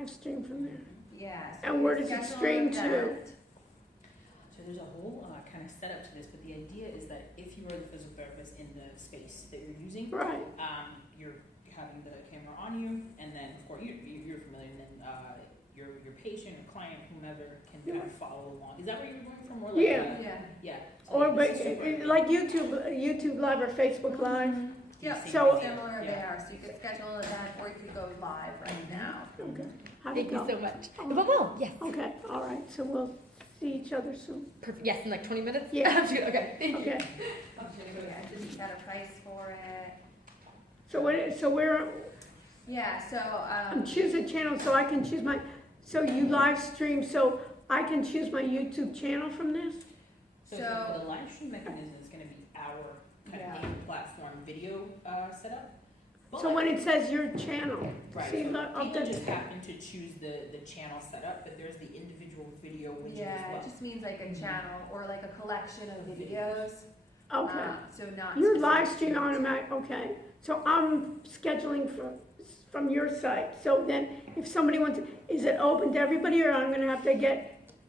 live stream from there. Yeah. So And where does it schedule stream an to? event. So there's a whole kind of setup to this, but the idea is that if you are the physical therapist in the space that you're using, Right, you're having the camera on you, and then of course you're familiar, and then your patient or client, whomever, can kind of follow along. Is that where you're going from? Or like Yeah. yeah. So or but this is super- like YouTube Live or Facebook Live. Yep, So- similar Yeah. there, so you could schedule an event or you could go live right now. Okay. How'd it Thank you go? so much. But well, yes. Okay, all right, so we'll see each other soon. Perfect. Yes, in like 20 minutes? Yeah. Okay, thank you. Okay, Yeah, just set a price for it. so we're, Yeah, so, choose a channel so I can choose so you live stream, so I can choose my YouTube channel from this? So, So- the live stream mechanism is going to be our kind Yeah. of main platform video setup. So But- when it says your channel, Right, see, so look, I'll people just, just happen to choose the channel setup, but there's the individual video widget as yeah, it well. just means like a channel or like a collection of videos. okay. So not. Your specific live stream to- automatic, okay. So I'm scheduling from your site. So then if somebody wants, is it open to everybody or I'm gonna have to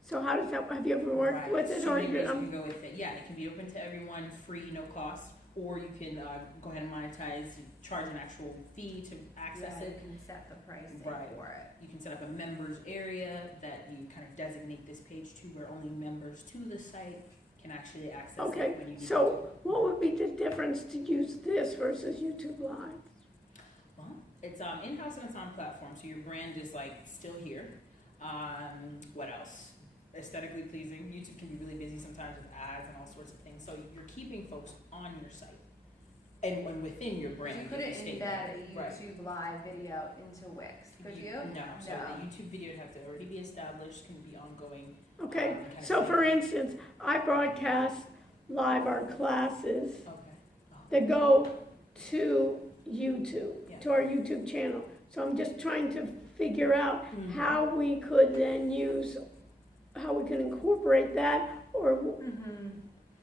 so how does that, have you ever worked Right, with it? so Or many ways you um, can go with it. Yeah, it can be open to everyone, free, no cost, or you can go ahead and monetize, charge an actual fee to access Yeah, you it. can set the pricing Right. for it. You can set up a members area that you kind of designate this page to, where only members to the site can actually access Okay, it when you need so what would be the difference to use this versus YouTube Live? Well, it's in-house and it's on platform, so your brand is like still here. What else? Aesthetically pleasing. YouTube can be really busy sometimes with ads and all sorts of things, so you're keeping folks on your site and when within your brand. You couldn't stay embed there. a Right. YouTube live video into Wix, could you? No, so No. the YouTube video would have to already be established, can be ongoing. Okay, kind of so thing. for instance, I broadcast live our classes Okay. that go to YouTube, Yeah. to our YouTube channel. So I'm just trying to figure out Mhm. how we could then how we can incorporate that or, Mm-hmm.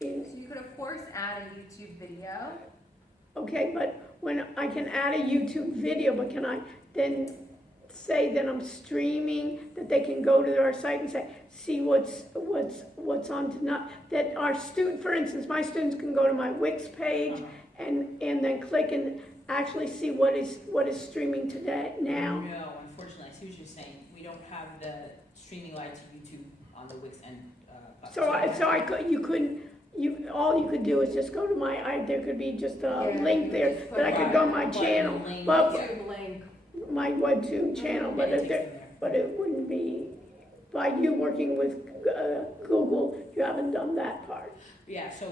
in- So you could of course add a YouTube video. okay, but when I can add a YouTube video, but can I then say that I'm streaming, that they can go to our site and say, see what's on tonight, that our for instance, my students can go to my Wix page Uh-huh. and then click and actually see what is streaming today now. No, unfortunately, I see what you're saying. We don't have the streaming live to YouTube on the Wix end. All you could do is just go to there could be just a Yeah, link you there, just that I could go on my channel, but YouTube link. my WebTube channel, but it if takes there, them there. but it wouldn't be, by you working with Google, you haven't done that part. Yeah, so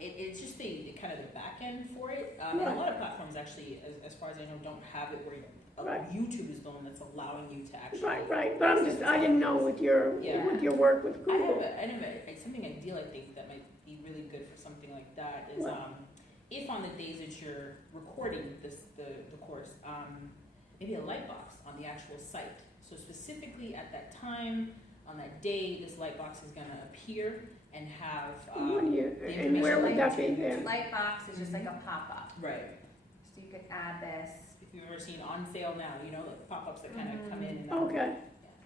it's just the kind of the back end for it. And Right. a lot of platforms actually, as far as I know, don't have it where Right. YouTube is the one that's allowing you to actually. Right, but I didn't know with your Yeah. work with I Google. have something ideal I think that might be really good for something like that is What? if on the days that you're recording the course, maybe a light box on the actual site. So specifically at that time, on that day, this light box is gonna appear and have And where would that be then? Lightbox is just like a pop-up, right. so you could add this. If you've ever seen on sale now, you know, the pop-ups that kind of come in. And Okay, Yeah.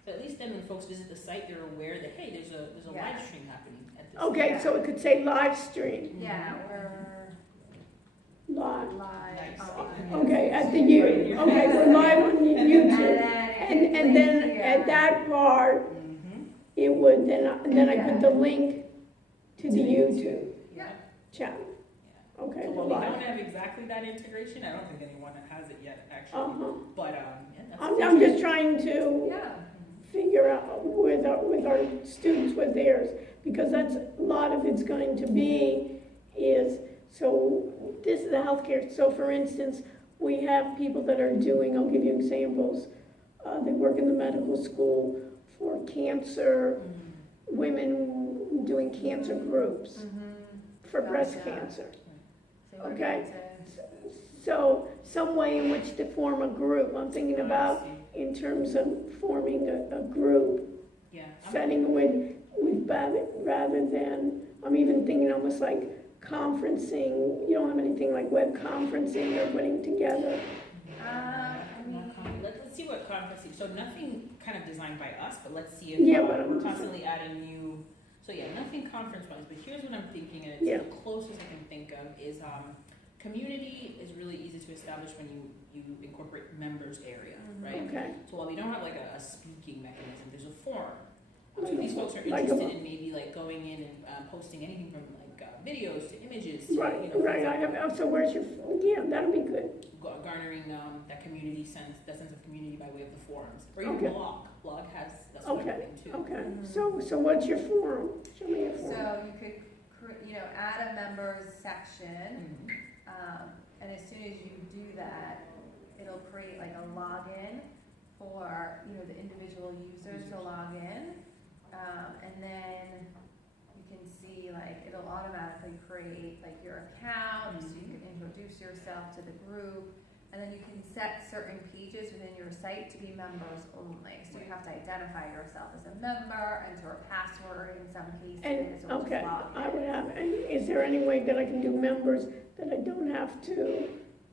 So at least then when folks visit the site, they're aware that, hey, there's a Yeah. live stream happening at this. okay, so it could say live stream, Yeah, we're live. live. Nice. Okay, we're live on YouTube. And then at that part, Mm-hmm. it would, then I put the link to the YouTube Yeah. channel. Yeah. Okay, So the while we don't live. have exactly that integration, I don't think anyone has it yet, actually. Uh-huh. But, yeah, that's. I'm just trying to Yeah. figure out with our students with theirs, because that's, a lot of it's going to be is, so this is the healthcare, so for instance, we have people that are doing, I'll give you examples, they work in the medical school for cancer, Mhm. women doing cancer groups for breast Gotcha. cancer. So we're Okay. going to- So some way in which to form a group, I'm thinking Oh, I about see. in terms of forming a group, Yeah. setting with rather than, I'm even thinking almost like conferencing, you don't have anything like web conferencing or putting together. I mean, Let's see what conference, so nothing kind of designed by us, but let's see if Yeah, but we're I'm- constantly adding new, so yeah, nothing conference-wise, but here's what I'm thinking, and Yeah. it's the closest I can think of, is, community is really easy to establish when you incorporate members area, right? Okay, So while we don't have like a speaking mechanism, there's a forum. So Like if a these folks are like a- interested in maybe like going in and posting anything from like videos to images to, right, you know, right, I have, so where's your, yeah, that'll be good. garnering that community sense, that sense of community by way of the forums, or even Okay. blog has that sort of Okay, thing too. okay, so what's your forum? Show me your forum. So you could, add a members section, Mhm. and as soon as you do that, it'll create like a login for, the individual users to log in. And then you can see, like, it'll automatically create like your account, so you can introduce yourself to the group. And then you can set certain pages within your site to be members only. So you have to identify yourself as a member, enter a password in some cases, And, or okay, just log in. I would have, and is there any way that I can do members that I don't have to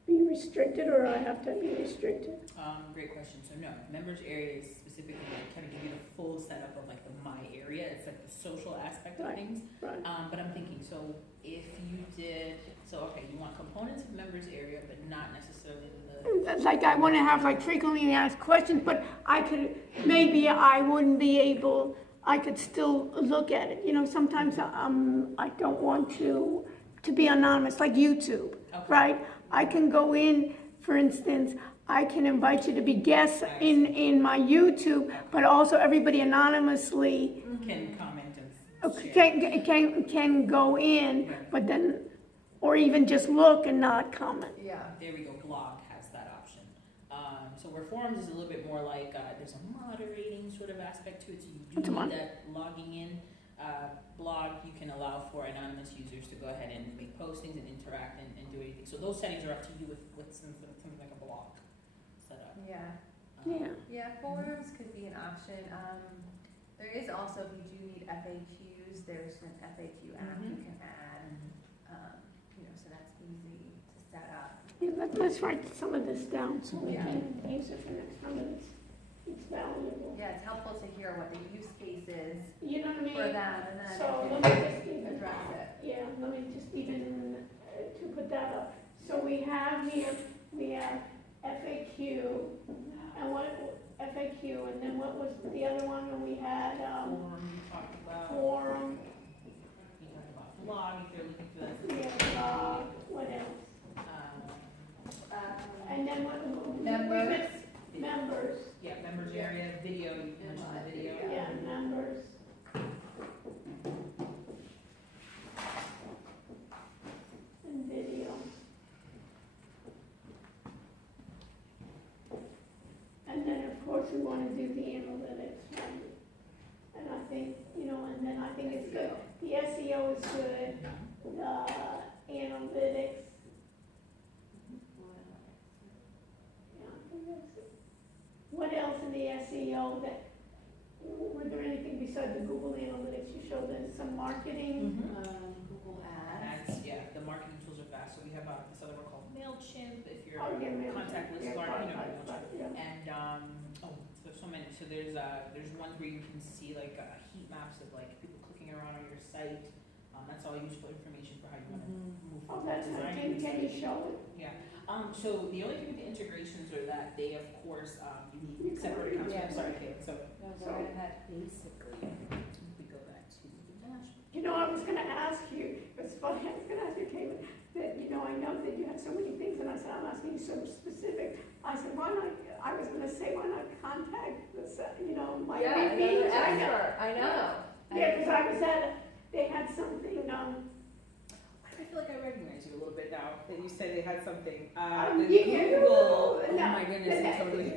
be restricted, or I have to be restricted? Great question. So no, members area is specifically kind of give you the full setup of like the my area. It's like the social aspect of Right. things. Right, But I'm thinking, so if you did, so okay, you want components of members area, but not necessarily the. like I wanna have like frequently asked questions, but I could, maybe I wouldn't be able, I could still look at it, sometimes, I don't want to be anonymous, like YouTube, Okay. right? I can go in, for instance, I can invite you to be guests in my YouTube, but also everybody anonymously Can comment and share. can go in, but then, or even just look and not comment. Yeah. There we go, blog has that option. So where forums is a little bit more like, there's a moderating sort of aspect to it, so you What's a do mod- need that logging in. Blog, you can allow for anonymous users to go ahead and make postings and interact and do anything. So those settings are up to you with something like a blog setup. Yeah. Yeah. Yeah, forums could be an option. There is also, if you do need FAQs, there's an FAQ app you can add, so that's easy to set up. Yeah, let's write some of this down so we Yeah. can use it for next time, and it's valuable. Yeah, it's helpful to hear what the use case is You know what I mean? for them, and then So you let can me just even, address it. yeah, let me just even, to put that up. So we have here, we have FAQ, and what, FAQ, and then what was the other one, and we had, Forum, you talked about. forum, You talked about blog, if you're looking for that. yeah, what else? And then what, Members. members, Yeah, members area, video, you mentioned the video. yeah, members. And video. And then, of course, we wanna do the analytics, right? And I think, and then I think it's good. The SEO is good, the analytics. Yeah, I think that's it. What else in the SEO that, were there anything besides the Google Analytics? You showed us some marketing. Google Ads. Ads, yeah, the marketing tools are fast, so we have this other one called MailChimp, if you're Oh, yeah, a MailChimp. contact list Yeah, learner, right, MailChimp. yeah. And, there's so many, so there's ones where you can see like heat maps of like people clicking around on your site. That's all useful information for how you wanna move Oh, forward. that's, designing can you these. show it? Yeah, so the only thing with the integrations are that they, of course, you need separate accounts, Yeah. I'm sorry, Kate, so No, go Sorry. ahead. basically, if we go back to the dashboard. I was gonna ask you, it's funny, I was gonna ask you, Caitlin, that, I know that you had so many things, and I said, I'm asking you so specific. I said, why not, I was gonna say, why not contact this, my Yeah, VP? another expert, I know. Yeah, because I was they had something, I feel like I recognize you a little bit now, that you said they had something. You- Google, oh no, my goodness, I totally.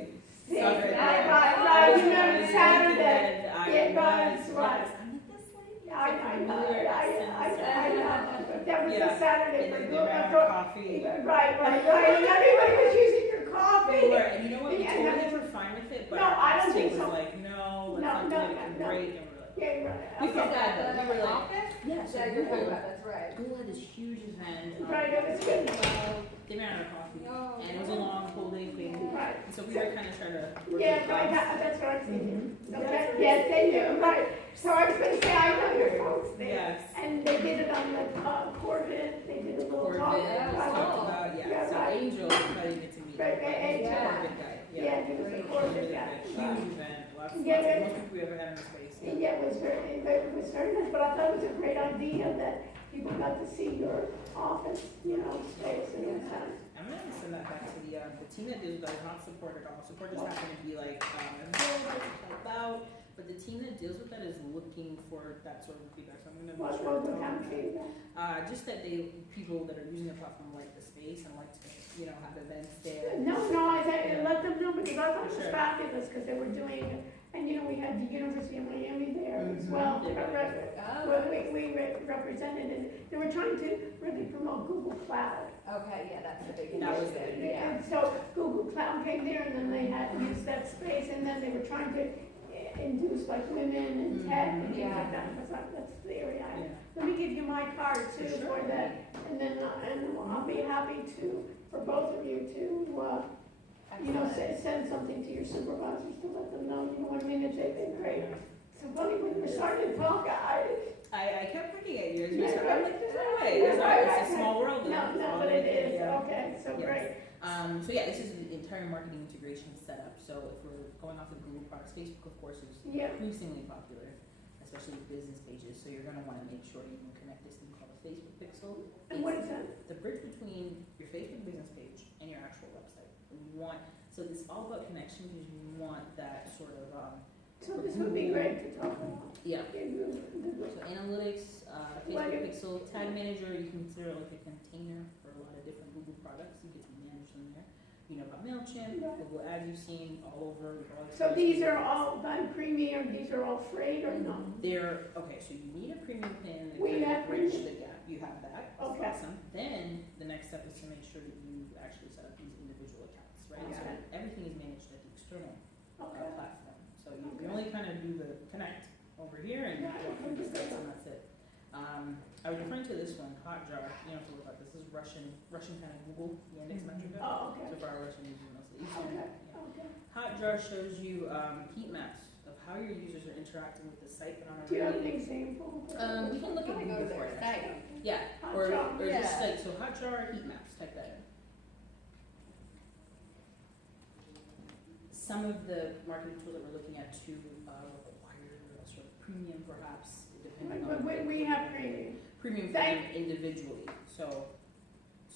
right, you know, Saturday. Yeah, right, Yes, right. I'm like, this lady. I know, Familiar I know, but that was Yeah. a Saturday And for then Google. they I ran thought- coffee. Right, and everybody was using your They coffee. were, and you know what, we Yeah, totally were fine with it, but No, our I don't ops team think was so. like, no, let's No, not do no, it, it can no. break, and we're like. Yeah, right. We okay. felt bad though, we were like, Office? yeah, so Yeah, you're talking Google, about, that's right. Google had this huge event. Right, it was good. they ran out of coffee. Oh, And it was a long, full day thing. Right. And so we were kind of trying to work Yeah, with right, us. that's what I'm thinking. Mhm. Okay, yes, they do, right. So I was gonna say, I know your folks there. Yes. And they did it on the Corvette, they did a little Corbin talk. was talked about, Yeah, yeah, so right. Angel, you probably get to meet. Right, him, but he's a Angel. Corbin guy, Yeah, he was a Really Corvette good, guy. huge Right. event, lots, Yeah, lots, yeah. most people we ever had in the space. Yeah, it was very nice, but I thought it was a great idea that people got to see your office, space, and it was nice. I'm gonna send that back to the team that does not support at all. Support just happened to be like, available to help out, but the team that deals with that is looking for that sort of feedback, so I'm gonna make What sure to was the tell them that. feedback? Just that people that are using the platform like the space and like to, have events there. No, I said, let them know, because I thought it was Sure. fabulous, because they were doing, and we had the University of Miami there as Mhm. well. They were there. Well, we represented, and they were trying to really promote Google Cloud. Okay, yeah, that's the big. That was initiative, it, And so Google Cloud came there, and then they had used that space, and then they were trying to induce like women and tech and things Yeah. like that, because that's the area I. Yeah. Let me give you my card too Sure. for that, and then, and I'll be happy to, for both of you to, send something to your supervisors to let them know, what I mean, they've been great. So funny, when we were starting to talk, I kept looking at you as you Yeah, said, right. I'm like, there's no way, it's a small world. no, but it is, Yeah. okay, so Yes. great. So yeah, this is the entire marketing integration setup. So if we're going off of Google products, Facebook of course is Yeah. increasingly popular, especially with business pages. So you're gonna wanna make sure you can connect this thing called a Facebook pixel. And what is that? The bridge between your Facebook business page and your actual website. And you want, so it's all about connection because you want that sort of, So this would be great to talk about. yeah. Yeah, So analytics, Facebook pixel, tag manager, you can consider it like a container for a lot of different Google products. You get to manage them there. You know about MailChimp, Google Ads you've seen all over. We've all So experienced these it. are all done premium, these are all free or no? They're, okay, so you need a premium plan that We kind have of bridge premium. the gap. You have that, that's Okay. awesome. Then the next step is to make sure that you actually set up these individual accounts, right? So Okay. everything is managed at the external Okay. platform. So you Okay. only kind of do the connect over here and Right. walk through the steps and that's it. I was referring to this one, Hotjar, you don't have to look at this, is Russian kind of Google, Yandex Metrica. Oh, So okay, for our Russian users, mostly Eastern. okay, Yeah. okay. Hotjar shows you heat maps of how your users are interacting with the site, but on a Do you have an really, example? we can look at Gotta go Google to for their it. site. Yeah, Hotjar, or yeah. just like, so Hotjar heat maps, type that in. Some of the marketing tools that we're looking at to require a sort of premium perhaps, depending on. But we have premium. Premium for Thank- them individually, so.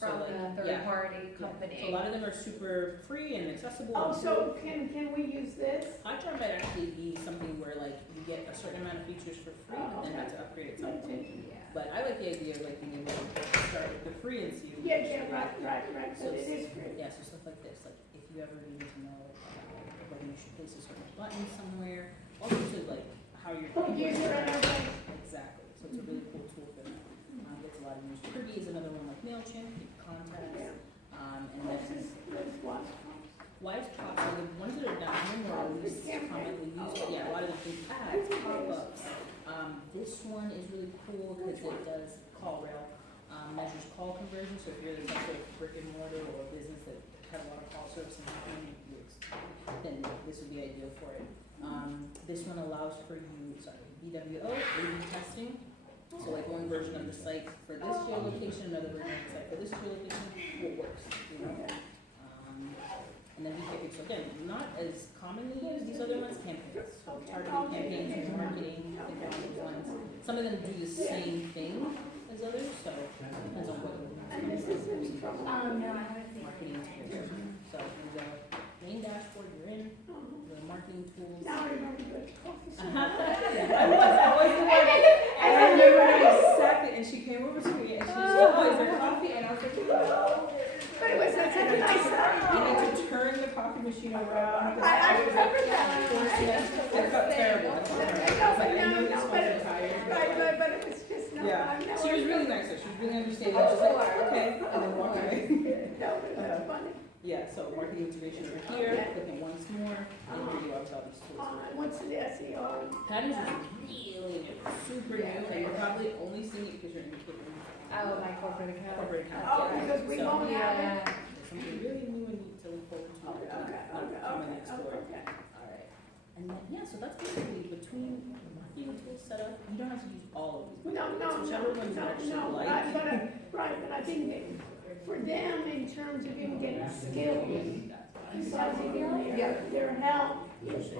From like, the yeah, third party yeah. company. So a lot of them are super free and accessible. Oh, and so can we use this? Hotjar might actually be something where like you get a certain amount of features for free, but then have to upgrade at some point. Yeah. But I like the idea of like being able to start with the free and see. what Yeah, you should right, do. right, So but it it's- is free. Yeah, so stuff like this, like if you ever need to know whether you should place a certain button somewhere, all sorts of like how you're. Oh, user interface. Exactly, so it's a really cool tool for that. Gets a lot of use. Kirby is another one like MailChimp, you can contact, Yeah. and This then is, this was. Wise Pop, so the ones that are down here are least commonly used, but yeah, a lot of the big ads, pop-ups. This one is really cool because it does call rail, measures call conversion, so if you're the type of brick and mortar or a business that had a lot of call service and marketing, then this would be ideal for it. This one allows for you, BWO, A/B testing. So like one version of the site for this geolocation, another version of the site for this geolocation, what works, And then VK, so again, not as commonly used, these other ones, campaigns. So targeted campaigns, marketing, think along those lines. Some of them do the same thing as others, so it depends on what. And this is in trouble. No, I haven't seen Marketing integration. So in the main dashboard, you're in, the marketing tools. Now I remember the coffee. I was the one. I remember exactly, and she came over to me and she said, "Oh, is there coffee?" And I was like, "No." But it was such a nice. You need to turn the coffee machine around. I remember I that. felt terrible. I felt terrible. I was like, I know this one's tired. But it was just, no, Yeah, I've never. she was really nice though. She was really understanding. She was like, "Okay," and then walked away. No, but that's funny. Yeah, so marketing integration over here, clicking once more, and here you are with all these tools. What's the SEO? Patterns is really new, super new, and you're probably only seeing it because you're in the kitchen. Oh, my corporate account. corporate account. Oh, because we So, won't have it. something really new and neat to look forward to. Okay, Come and explore. okay. Alright, and then, yeah, so that's basically between marketing tools set up, you don't have to use all of these. Whichever ones you actually like. Right, but I think that for them, in terms of even getting skills, besides even their help, is,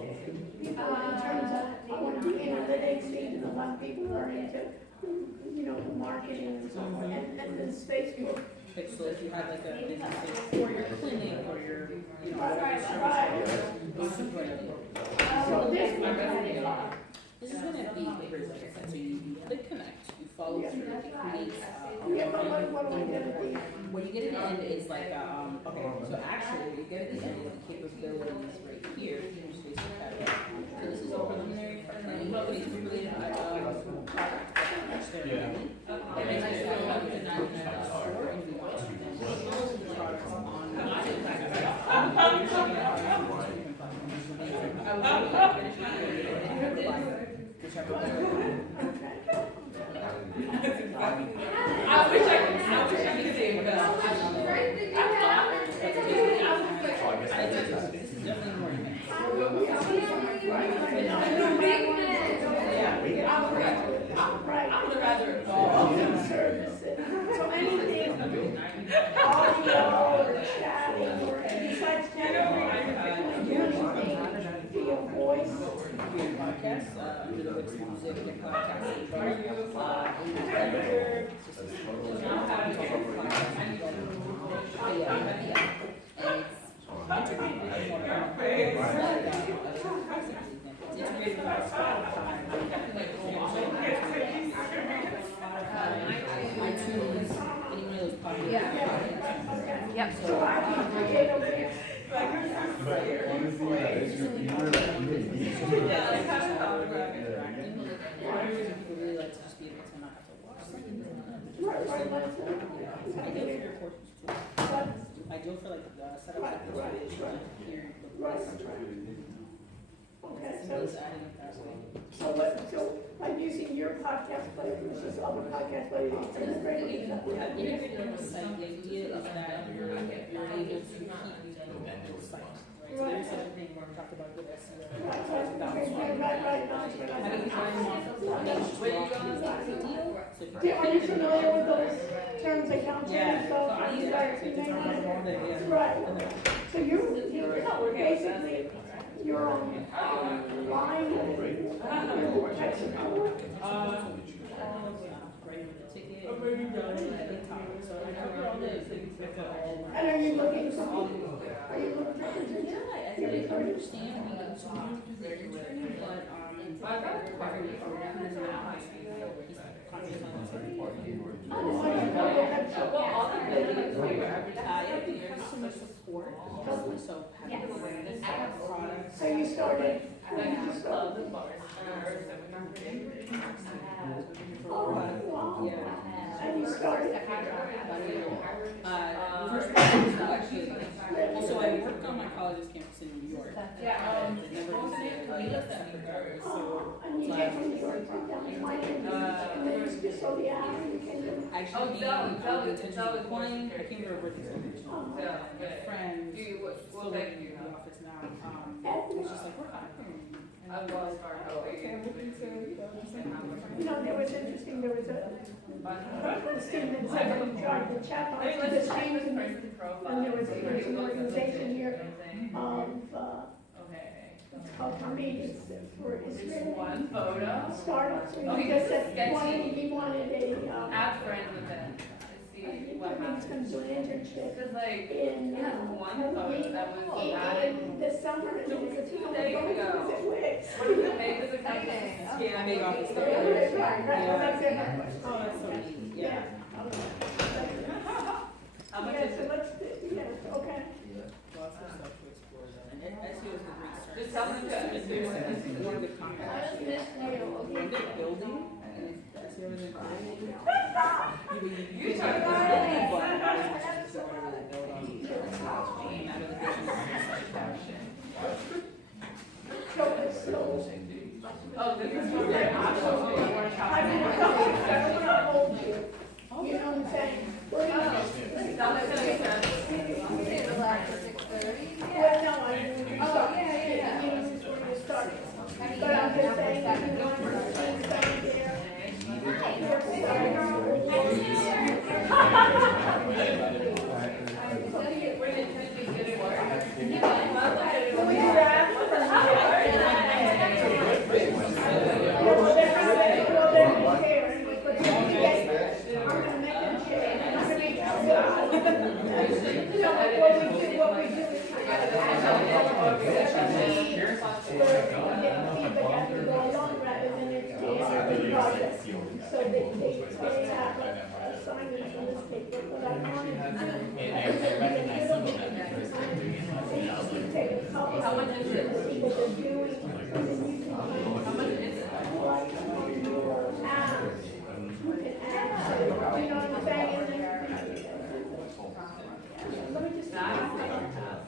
you know, in terms of, I want to be analytics, even a lot of people are into, you know, marketing and so forth, and this Facebook. Okay, so if you have like a business like for your clinic or your, you know, whatever Right. service, it's super important. So this one, This is gonna be great, like I said, so you click connect, you follow through, it creates, yeah, but what do I get at the end? what you get at the end is like, okay, so actually, what you get at the end is the capabilities right here, here's Facebook catalog. So this is a preliminary, Facebook related, product, which they're doing. And then there's a $99 store, and we want to then show the products on the whichever one. I wish I could say it better. This is definitely more advanced. Right. I would rather All services, so anything, audio or chatting, or besides chatting, do anything via voice. Podcasts, under the Wix Music and podcasts. Anchor, integrated with Spotify, iTunes, any one of those podcasts. Yep. So I can create a list. People really like to just be able to not have to watch something. I do it for your courses too. I do it for like the setup like this, here, Okay, just adding it that way. so like using your podcast player versus other podcast players, it's integrated. Integrated on the site, the idea is that you're able to keep using the site, right? So there's something where we talked about good SEO. Right. Having time off of the page to often is not a big deal. So if Are you familiar with those terms of accounting and so stuff? I use that to determine all the, Right, so you're basically, you're on line with tech support. right, with the ticket, at the top, so I cover all those things with all. And are you looking for, are you looking for positions? Yeah, I understand, we go to the intern, but, there's so much support, so having awareness of products. So you started, when you started? Wow. Yeah. And you started? First actually, also I worked on my college's campus in New York. And you get from New York to down to Miami, and then you just saw the ad and you came to. Actually, being the intention of applying, I came to a working school. Friends, still living in the office now. It's just like, we're hiring. And I was like, okay, I'm looking to, just like, You know, there was interesting, there was a student that said that he tried the chatbot to the change, and there was an organization here of, it's called Hamid, it's for Israeli One photo. startups, Oh, he he just was said, he wanted a, Add friends with them. I See think what he's happens. gonna do an internship Cause like, in, he has one photo that was added. in the summer, and it was a 2 days ago. was at Wix. What is it made? Does it come in? Yeah, big office stuff. Right, that's it. Oh, that's so neat, yeah. How much Yeah, is so it? let's, yeah, okay. Lots of stuff to explore then. And SEO is a great start. Just tell them to- This is one of the comments. When they're building, and if SEO isn't great, you can take this building, but it's just not really build on and out of the business. Oh, this is what they're I mean, I don't hold you. You you know what I'm saying? We're gonna, well, no, I mean, we're gonna start, you know, since we're gonna start. But I'm just saying, that you want to see down there. So they have assignments on this paper, but I wanted to do. Take a couple. How much is it? See what they're doing, and then you can find. How much is it? Like, your apps, you can add, you know what I'm saying? Let me just,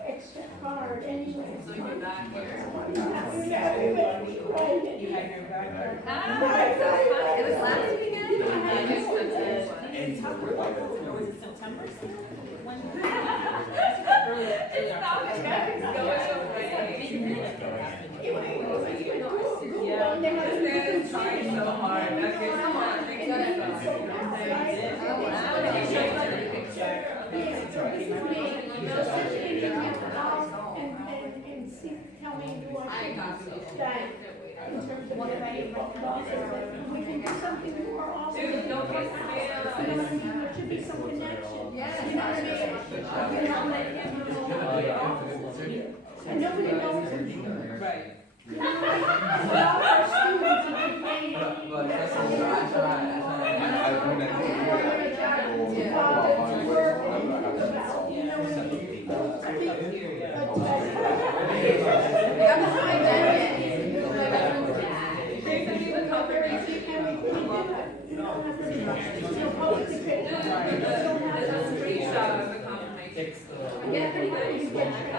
extra card, anyway. So you're back here? Right. You had your background. It was last weekend? In September, or was it September? When? Early Trying so hard. Okay, come on. And see, tell me, do I stay in terms of what we can do something more often. Dude, don't be scared. You know what I mean? There should be some connection. Yes. You know what I mean? You know, let him know. And nobody knows him. Right. You know, all our students are playing.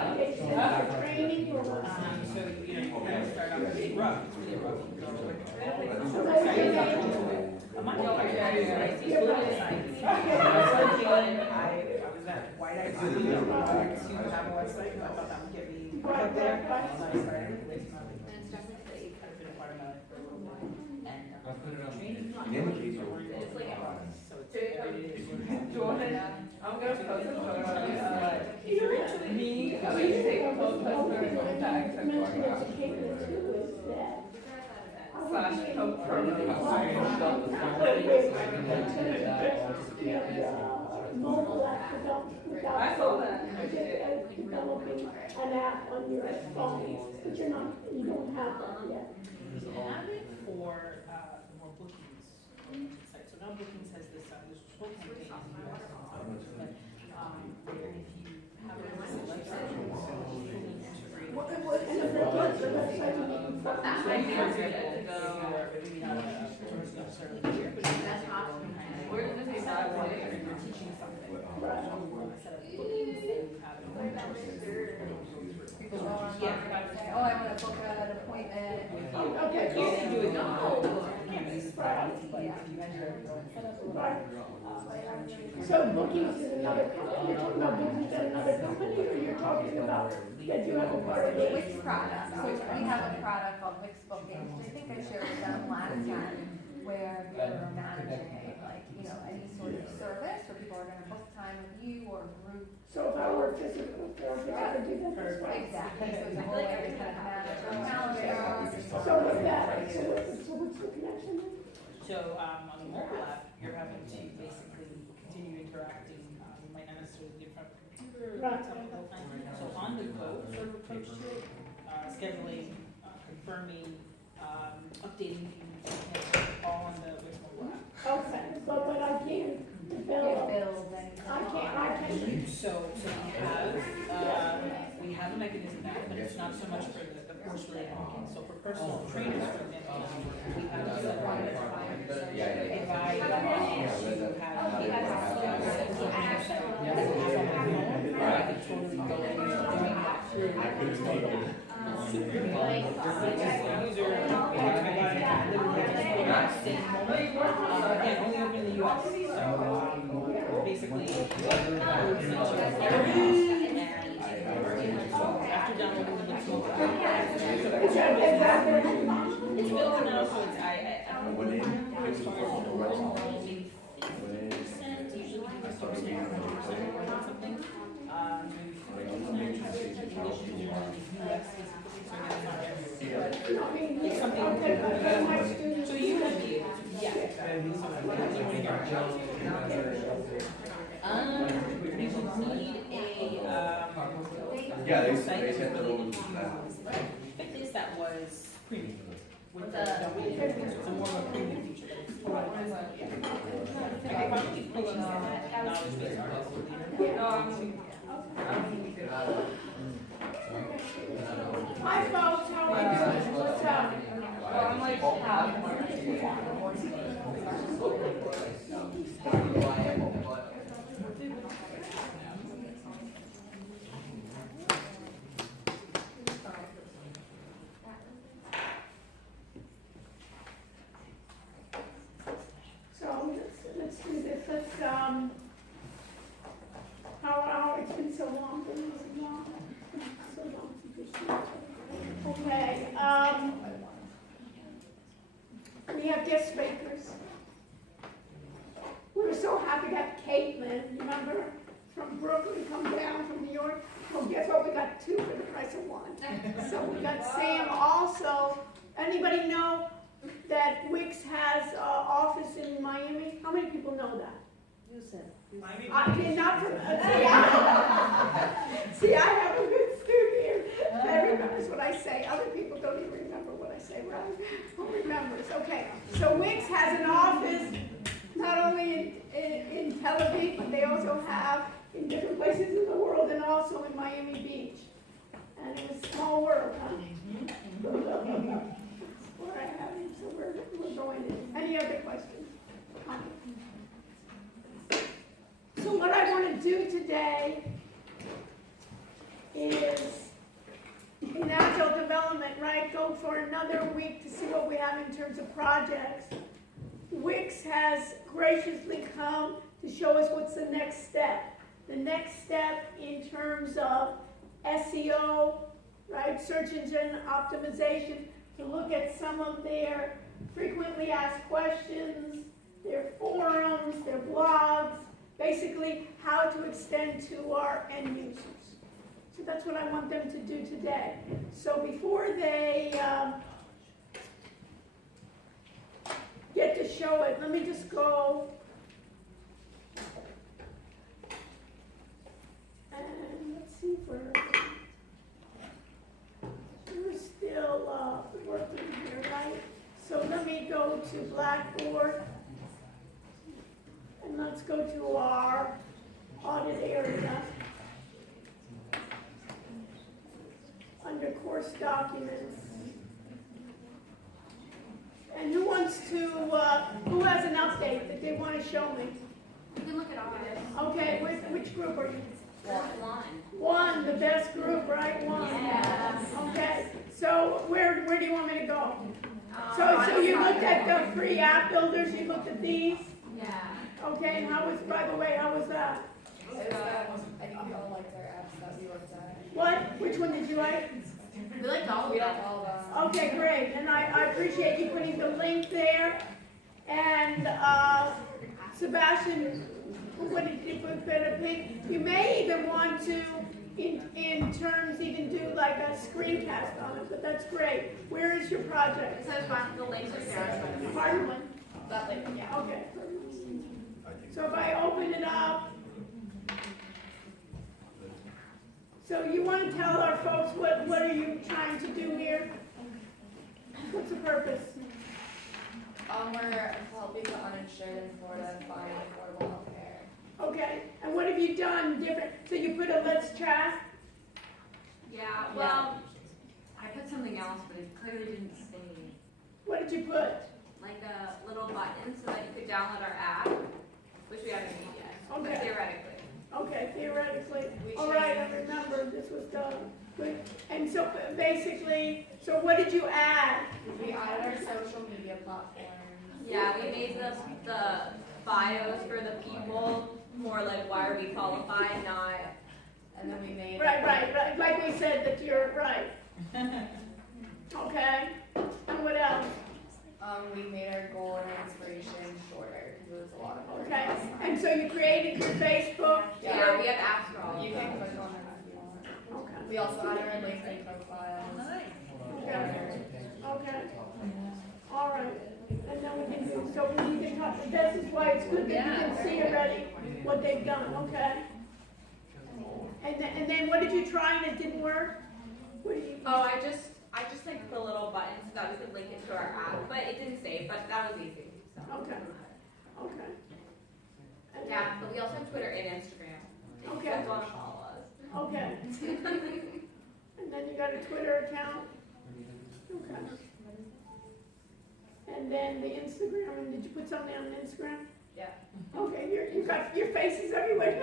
Training for us. So, you know, you kind of start out really rough, it's really rough. A month ago, I was at White Eye School to have a website, and I thought that would get me out there. So I started with my it's been a part of my life for a little while. And training, it's like a process, so it's every day is I'm gonna post a photo of you, if you're into it, me, I'm gonna take a photo of her contact slash Mobile app without. I saw that. Developing an app on your phone, but you don't have that yet. There's an app for more bookings on the site. So now bookings has this whole campaign in the US. Where if you have a website, you can integrate. And if that's the website, you can put that. So for example, maybe not a tourist necessarily here, but that's awesome. Where does it say you're teaching something? Set up bookings and have Oh, I want to book an appointment. Okay. You can do it No. So bookings is another company, you're talking about bookings at another company, or you're talking about that you have a part of The it? Wix product, so we have a product called Wix Bookings, which I think I shared with them last time, where you're managing, like, you know, any sort of service, where people are gonna book time with you or a group. So if I were a physical therapist, I would do that as well. Exactly, so it's a whole way to kind of manage our calendar. So with that, so what's the connection then? So on the mobile app, you're having to basically continue interacting. You might not necessarily be in front of a computer or Right. something the whole time. So on the go sort of approach to it, scheduling, confirming, updating things, all on the Wix mobile app. Okay, but I can't Get develop, bills and. I can't. So we have a mechanism now, but it's not so much for the course related bookings. So for personal trainers, for example, we have a set of if I we have I can totally go in and doing that through super user again, only open in the US. So Exactly. It's built enough, so it's, I don't know. When they- As far as the overall, maybe 50%, usually 50% or something. Maybe 50% conditions in the US specifically, so that's not everywhere. I mean, It's something. okay, but my students. So you would be able to, yeah, exactly. So what do you want to get? You would need Yeah, they site sent it over to fitness that was premium. With the it's a more of a premium feature. I could probably pull up that knowledge base article. Hi folks, how are you doing? What's up? So let's do this. It's been so long, so long since we've seen each other. Okay, we have guest speakers. We were so happy to have Caitlin, remember, from Brooklyn come down from New York. Well, guess what? We got two for the price of one. So we got Sam also. Anybody know that Wix has an office in Miami? How many people know that? I mean, not from, see, I have a good student here that remembers what I say. Other people don't even remember what I say, right? Who remembers? Okay, so Wix has an office not only in Tel Aviv, but they also have in different places in the world and also in Miami Beach. And it was a small world, huh? Where I have him, so we're going in. Any other questions? So what I want to do today is in agile development, right, go for another week to see what we have in terms of projects. Wix has graciously come to show us what's the next step. The next step in terms of SEO, right, search engine optimization, to look at some of their frequently asked questions, their forums, their blogs, basically how to extend to our end users. So that's what I want them to do today. So before they get to show it, let me just go and let's see if we're still working here, right? So let me go to Blackboard. And let's go to our audit area. Under course documents. And who wants to, who has an update that they want to show me? You can look at ours. Okay, which group are you? One. One, the best group, right? One. Yes. Okay, so where do you want me to go? So you looked at the free app builders, you looked at these? Yeah. Okay, and how was, by the way, how was that? I think we all liked our apps that we looked at. What? Which one did you like? We liked all of them. Okay, great, and I appreciate you putting the link there. And Sebastian, what did you put, better pick? You may even want to, in terms, even do like a screencast on it, but that's great. Where is your project? It says the links are there. Pardon one? That link, yeah. Okay. So if I open it up, so you want to tell our folks what are you trying to do here? What's the purpose? We're helping the uninsured in Florida find affordable health care. Okay, and what have you done different? So you put a let's chat? Yeah, well, I put something else, but it clearly didn't say. What did you put? Like a little button so that you could download our app, which we haven't made yet, but Okay. theoretically. Okay, theoretically. We All right, I remember this was done. Good. And so basically, so what did you add? We added our social media platforms. Yeah, we made the bios for the people more like why are we qualified, not, and then we made. Right, like we said that you're right. Okay, and what else? We made our goal and inspiration shorter because it was a lot of work. Okay, and so you created your Facebook? Yeah, we have apps for all You of can them. click on it if you want. Okay. We also added our LinkedIn profiles. Okay, all right, and then we can do, so we can talk, this is why it's good that you can see already what they've done, okay? And then what did you try and it didn't work? What did you? Oh, I just like the little button so that we could link it to our app, but it didn't save, but that was easy, so. Okay. Okay. And Yeah, but we also have Twitter and Instagram. If you Okay. guys wanna follow us. Okay, and then you got a Twitter account? Okay. And then the Instagram, did you put something on Instagram? Yeah. Okay, you got your faces everywhere.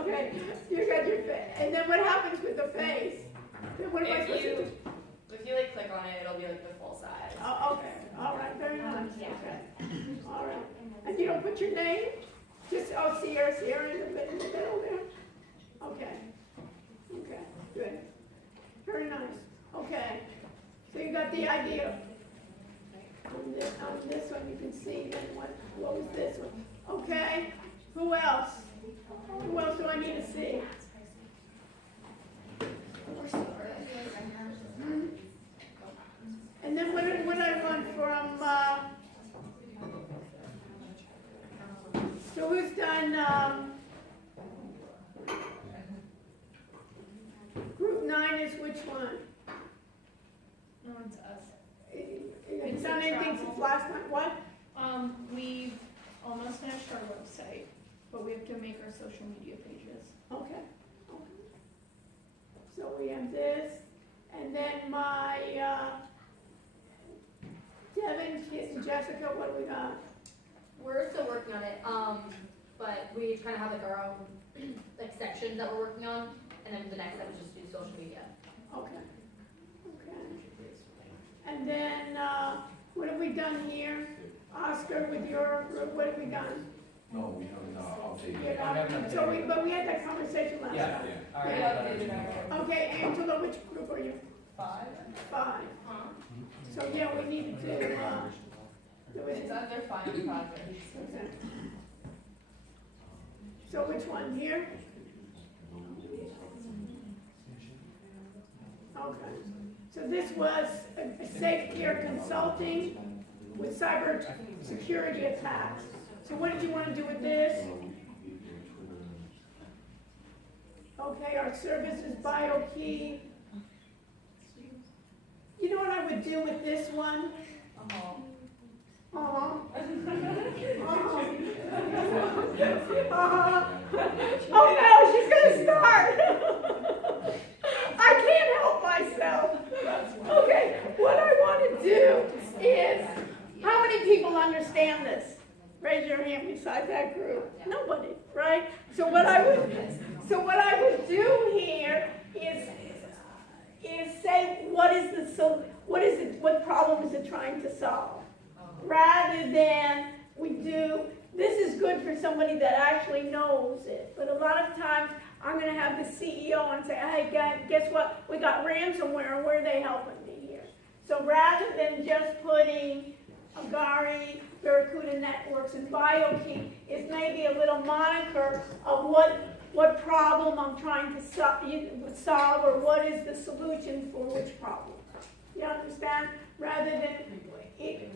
Okay, you got your face, and then what happens with the face? Then what am I supposed to do? If you like click on it, it'll be like the full size. Oh, okay, all right, very nice, Yeah. okay, all right. And you don't put your name? Just, Sierra in the middle there? Okay, okay, good, very nice, okay. So you got the idea. On this one, you can see then what was this one? Okay, who else? Who else do I need to see? And then what I want from, so who's done, group 9 is which one? No, it's us. It's done anything since last time, what? We've almost finished our website, but we have to make our social media pages. Okay. So we have this, and then my, Devin, Kit, and Jessica, what do we got? We're still working on it, but we kind of have like our own like sections that we're working on, and then the next step is just do social media. Okay. Okay. And then, what have we done here? Oscar, with your group, what have we done? No, we haven't, I'll take You it. know, so we, but we had that conversation last Yeah, time. yeah. We updated our Okay, Angela, which group are you? 5. 5. So, yeah, we needed to, do It's it. under find projects. Okay. So which one, here? Okay. So this was a Safe Care Consulting with cyber security attacks. So what did you want to do with this? Okay, our service is BioKey. You know what I would do with this one? Oh no, she's gonna start. I can't help myself. Okay, what I want to do is, how many people understand this? Raise your hand beside that group. Nobody, right? So what I would do here is say what problem is it trying to solve? Rather than we do, this is good for somebody that actually knows it. But a lot of times, I'm going to have the CEO and say, hey, guess what? We got ransomware, and where are they helping me here? So rather than just putting Agari, Barracuda Networks, and BioKey, it's maybe a little moniker of what problem I'm trying to solve, or what is the solution for which problem. You understand? Rather than if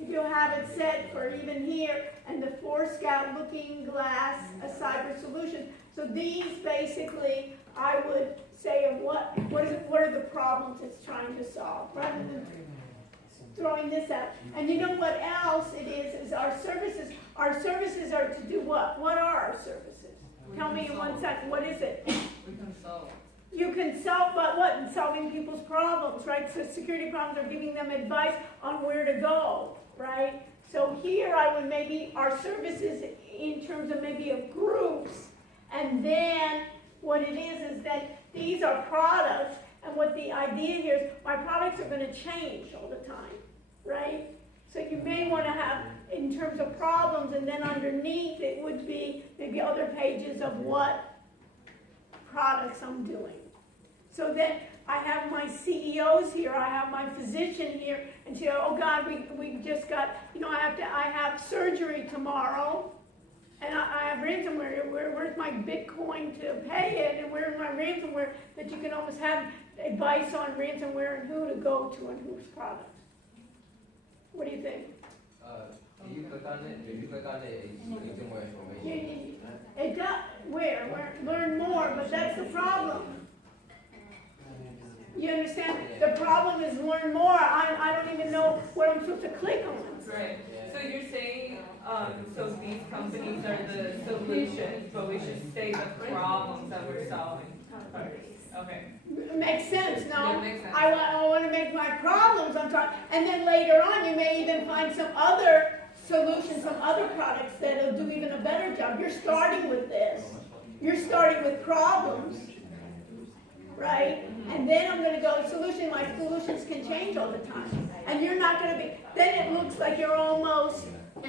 you have it set for even here, and the Forescout Looking Glass, a cyber solution. So these basically, I would say of what are the problems it's trying to solve, rather than throwing this out. And you know what else it is our services. Our services are to do what? What are our services? Tell me in 1 second, what is it? We consult. You can solve, but what? In solving people's problems, right? So security problems are giving them advice on where to go, right? So here I would maybe our services in terms of maybe of groups, and then what it is that these are products, and what the idea here is my products are going to change all the time, right? So you may want to have in terms of problems, and then underneath it would be maybe other pages of what products I'm doing. So then I have my CEOs here, I have my physician here, and say, oh God, we just got, I have surgery tomorrow, and I have ransomware. Where's my Bitcoin to pay it, and where's my ransomware that you can almost have advice on ransomware and who to go to and whose product. What do you think? If you click on it, it's looking more information. It does, where, learn more, but that's the problem. You understand? The problem is learn more. I don't even know what I'm supposed to click on. Right. So you're saying, so these companies are the solutions, but we should say the problems that we're solving. Okay. It makes sense, no? Yeah, it makes sense. I want to make my problems, and then later on you may even find some other solutions, some other products that'll do even a better job. You're starting with this. You're starting with problems, right? And then I'm going to go to solution. My solutions can change all the time. And you're not going to be, then it looks like you're almost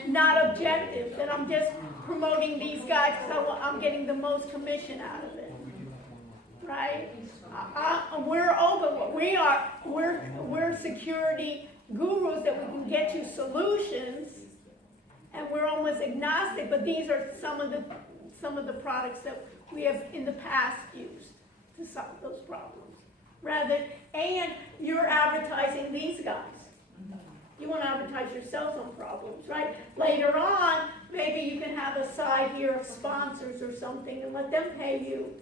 not objective, that I'm just promoting these guys because I'm getting the most commission out of it, right? We're open. We're security gurus that we can get you solutions, and we're almost agnostic. But these are some of the products that we have in the past used to solve those problems. And you're advertising these guys. You want to advertise yourself on problems, right? Later on, maybe you can have a side here of sponsors or something and let them pay you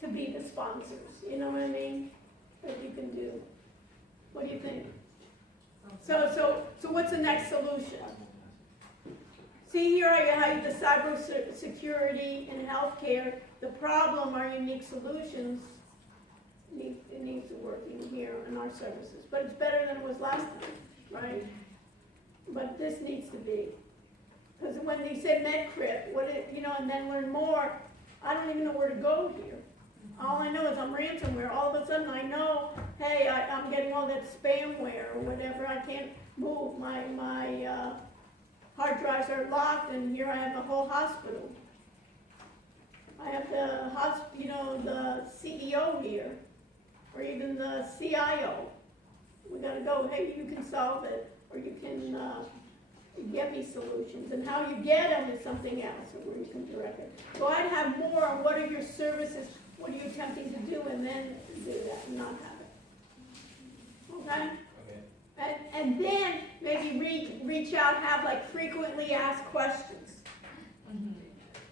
to be the sponsors. You know what I mean? That you can do. What do you think? So what's the next solution? See, here I have the cyber security and healthcare. The problem, our unique solutions, it needs to work in here in our services. But it's better than it was last time, right? But this needs to be. Because when they said MedCrypt, and then learn more, I don't even know where to go here. All I know is I'm ransomware. All of a sudden I know, hey, I'm getting all that spamware or whatever. I can't move. My hard drives are locked, and here I have the whole hospital. I have the CEO here, or even the CIO. We gotta go, hey, you can solve it, or you can get me solutions. And how you get them is something else, or where you can direct it. So I'd have more on what are your services, what are you attempting to do, and then do that, and not have it. Okay? Okay. And then maybe reach out, have like frequently asked questions.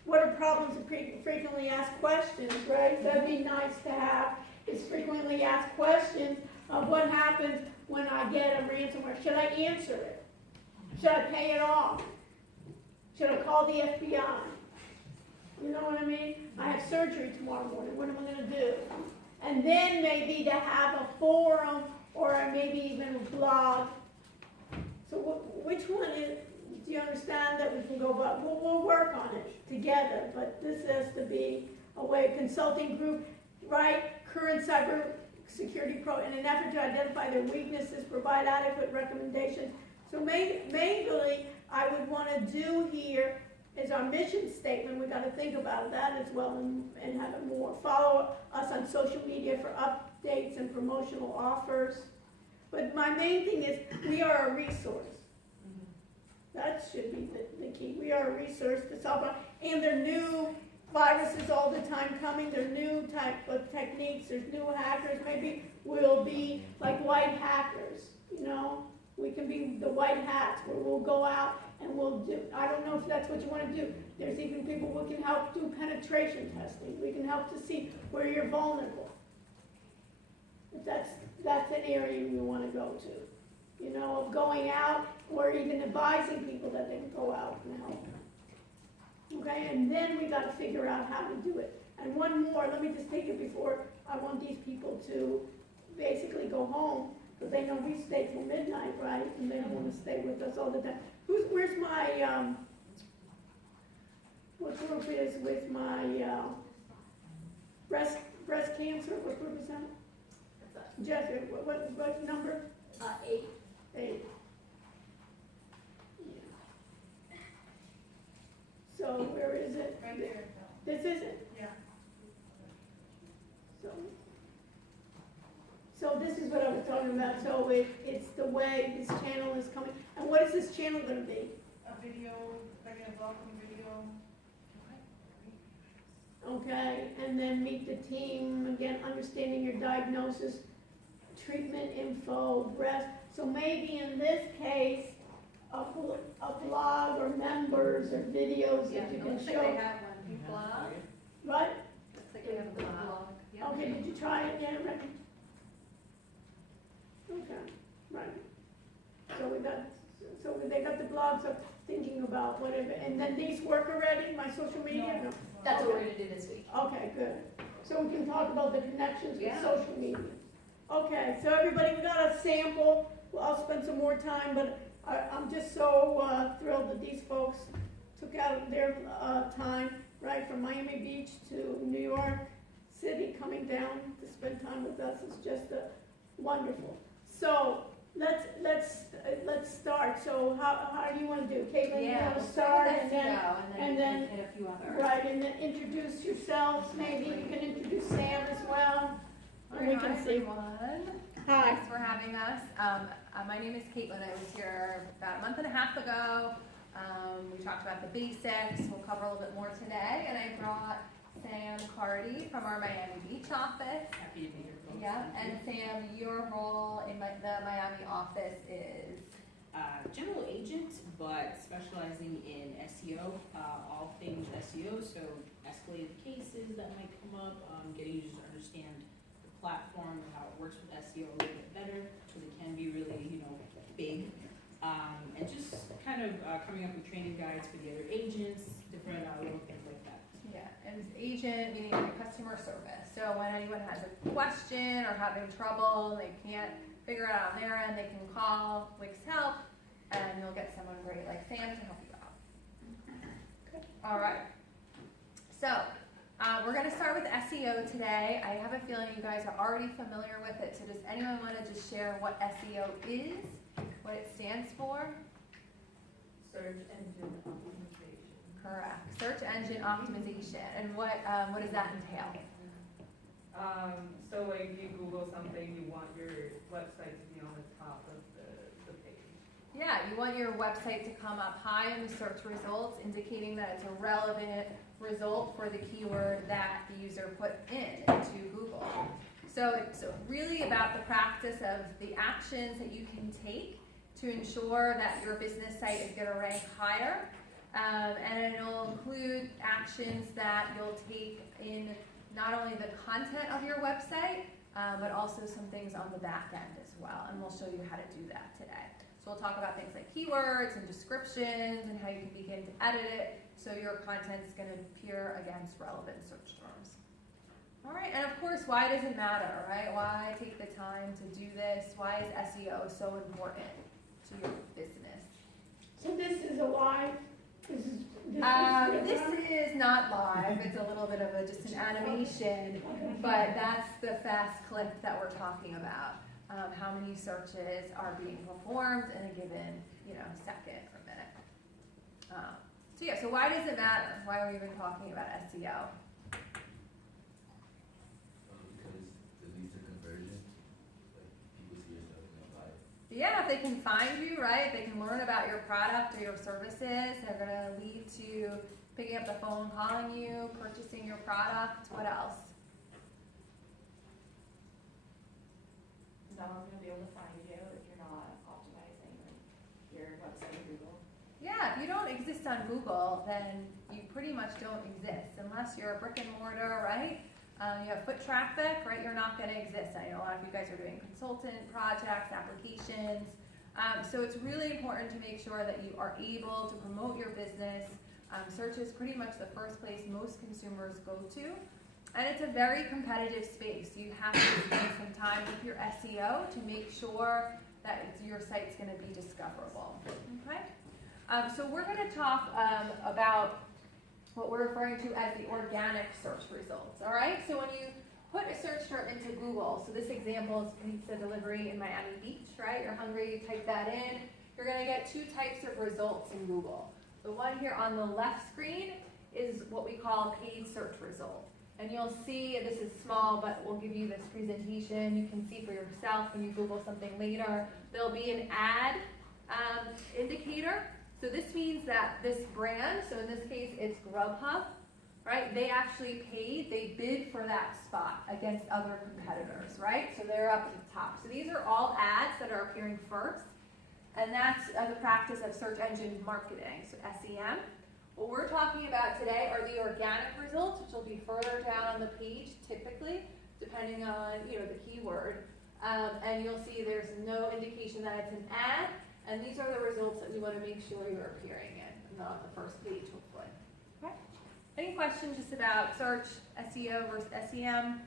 What are problems of frequently asked questions, right? That'd be nice to have, is frequently asked questions of what happens when I get a ransomware. Should I answer it? Should I pay it off? Should I call the FBI? You know what I mean? I have surgery tomorrow morning. What am I going to do? And then maybe to have a forum or maybe even a blog. So which one is, do you understand that we can go, but we'll work on it together, but this has to be a way, a consulting group, right? Current cyber security pro, in an effort to identify their weaknesses, provide adequate recommendations. So mainly, I would want to do here is our mission statement. We got to think about that as well and have it more. Follow us on social media for updates and promotional offers. But my main thing is we are a resource. That should be the key. We are a resource to solve it. And there are new viruses all the time coming. There are new type of techniques. There's new hackers. Maybe we'll be like white hackers, We can be the white hats where we'll go out and we'll do, I don't know if that's what you want to do. There's even people who can help do penetration testing. We can help to see where you're vulnerable. If that's an area you want to go to. Of going out or even advising people that they can go out and help. Okay, and then we got to figure out how to do it. And one more, let me just take it before I want these people to basically go home, because they know we stay till midnight, right? And they don't want to stay with us all the time. Where's my, what group is with my breast cancer? What group is that? Jessica, what number? 8. 8. Yeah. So where is it? Right there. This is it? Yeah. So So this is what I was talking about, so it's the way this channel is coming, and what is this channel gonna be? A video, like a welcome video. Okay, and then meet the team, again, understanding your diagnosis, treatment info, breast. So maybe in this case, a blog or members or videos that you It can looks like they show. have one blog, Right? looks like they have a blog. Yep. Okay, did you try it yet, Rick? Okay, right. So they got the blogs up, thinking about whatever, and then these work already, my social media? No. That's what we're gonna do this week. Okay, good. So we can talk about the connections with Yeah. social media. Okay, so everybody, we got a sample. Well, I'll spend some more time, but I'm just so thrilled that these folks took out their time, right, from Miami Beach to New York City, coming down to spend time with us. It's just wonderful. So let's start. So how do you want to do? Caitlin, you want to start, and then hit a few others. right, and then introduce yourselves, maybe you can introduce Sam as well. And we can see. Everyone. Hi. Thanks for having us. My name is Caitlin. I was here about a month and a half ago. We talked about the basics. We'll cover a little bit more today. And I brought Sam Cardy from our Miami Beach office. Happy to be here, folks. Yeah, and Sam, your role in the Miami office is? General agent, but specializing in SEO, all things SEO, so escalated cases that might come up, getting users to understand the platform and how it works with SEO a little bit better, because it can be really, big. And just kind of coming up with training guides for the other agents, different little things like that. Yeah, and agent meaning like customer service. So when anyone has a question or having trouble, they can't figure it out on their end, they can call Wix Help, and you'll get someone great like Sam to help you out. Okay. All right. So we're going to start with SEO today. I have a feeling you guys are already familiar with it. So does anyone want to just share what SEO is, what it stands for? Search engine optimization. Correct. Search engine optimization. And what does that entail? So like you Google something, you want your website to be on the top of the page. Yeah, you want your website to come up high in the search results, indicating that it's a relevant result for the keyword that the user put into Google. So it's really about the practice of the actions that you can take to ensure that your business site is going to rank higher. And it'll include actions that you'll take in not only the content of your website, but also some things on the back end as well. And we'll show you how to do that today. So we'll talk about things like keywords and descriptions and how you can begin to edit it so your content is going to appear against relevant search terms. All right, and of course, why does it matter, right? Why take the time to do this? Why is SEO so important to your business? So this is a live, this is This is not live, it's a little bit of just an animation, but that's the fast clip that we're talking about. How many searches are being performed in a given, second or minute. So why does it matter? Why are we even talking about SEO? Because it leads to conversion, like people see your stuff and apply it. Yeah, if they can find you, right? They can learn about your product or your services. They're gonna lead to picking up the phone, calling you, purchasing your product. What else? No one's gonna be able to find you if you're not optimizing your website in Google. Yeah, if you don't exist on Google, then you pretty much don't exist unless you're a brick and mortar, right? You have foot traffic, right? You're not going to exist. I know a lot of you guys are doing consultant projects, applications. So it's really important to make sure that you are able to promote your business. Search is pretty much the first place most consumers go to. And it's a very competitive space. You have to spend some time with your SEO to make sure that your site's going to be discoverable. Okay? So we're going to talk about what we're referring to as the organic search results. All right? So when you put a search term into Google, so this example is pizza delivery in Miami Beach, right? You're hungry, you type that in. You're going to get two types of results in Google. The one here on the left screen is what we call a paid search result. And you'll see, this is small, but we'll give you this presentation. You can see for yourself when you Google something later. There'll be an ad indicator. So this means that this brand, so in this case it's Grubhub, right? They actually they bid for that spot against other competitors, right? So they're up at the top. So these are all ads that are appearing first. And that's the practice of search engine marketing, so SEM. What we're talking about today are the organic results, which will be further down on the page, typically, depending on the keyword. And you'll see there's no indication that it's an ad, and these are the results that we want to make sure you're appearing in, not on the first page, hopefully. Okay. Any questions just about search, SEO versus SEM?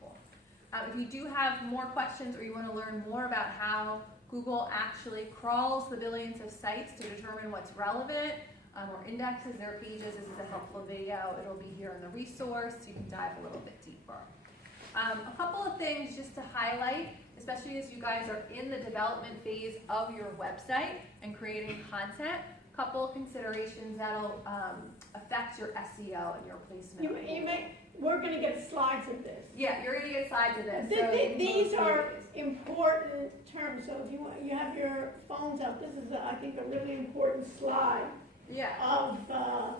Cool. If you do have more questions or you want to learn more about how Google actually crawls the billions of sites to determine what's relevant, or indexes their pages, this is a helpful video. It'll be here in the resource. You can dive a little bit deeper. A couple of things just to highlight, especially as you guys are in the development phase of your website and creating content. A couple of considerations that'll affect your SEO and your placement. We're going to get slides of this. Yeah, you're going to get slides of this. These are important terms. So if you have your phones up, this is, I think, a really important slide. Yeah. Of the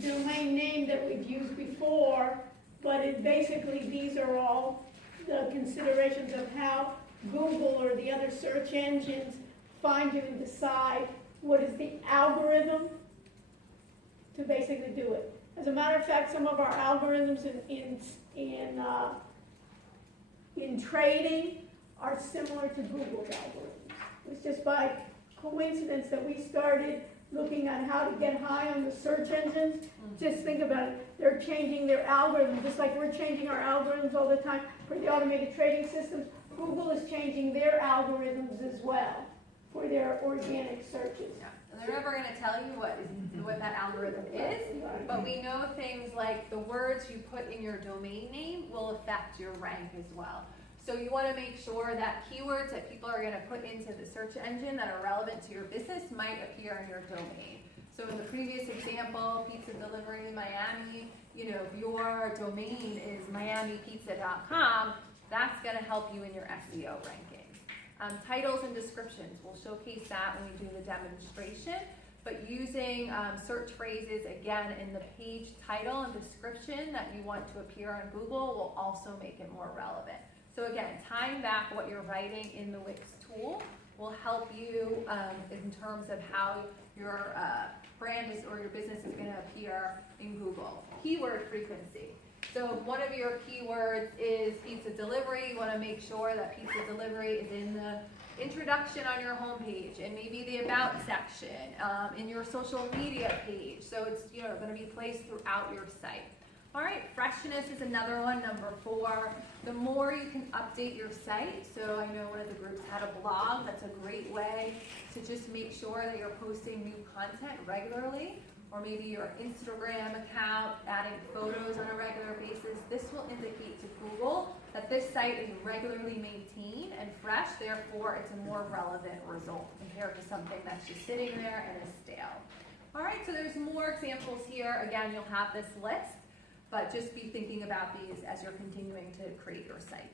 domain name that we've used before, but basically these are all the considerations of how Google or the other search engines find you and decide what is the algorithm to basically do it. As a matter of fact, some of our algorithms in trading are similar to Google's algorithms. It's just by coincidence that we started looking at how to get high on the search engines. Just think about it. They're changing their algorithms, just like we're changing our algorithms all the time for the automated trading systems. Google is changing their algorithms as well for their organic searches. Yeah. And they're never going to tell you what that algorithm is, but we know things like the words you put in your domain name will affect your rank as well. So you want to make sure that keywords that people are going to put into the search engine that are relevant to your business might appear in your domain. So in the previous example, pizza delivery in Miami, if your domain is miamipizza.com, that's going to help you in your SEO rankings. Titles and descriptions, we'll showcase that when we do the demonstration, but using search phrases, again, in the page title and description that you want to appear on Google will also make it more relevant. So again, tying back what you're writing in the Wix tool will help you in terms of how your brand is or your business is going to appear in Google. Keyword frequency. So if one of your keywords is pizza delivery, you want to make sure that pizza delivery is in the introduction on your homepage and maybe the about section, in your social media page. So it's going to be placed throughout your site. All right, freshness is another one, number 4. The more you can update your site, so I know one of the groups had a blog, that's a great way to just make sure that you're posting new content regularly, or maybe your Instagram account, adding photos on a regular basis. This will indicate to Google that this site is regularly maintained and fresh, therefore it's a more relevant result compared to something that's just sitting there and is stale. All right, so there's more examples here. Again, you'll have this list. But just be thinking about these as you're continuing to create your site.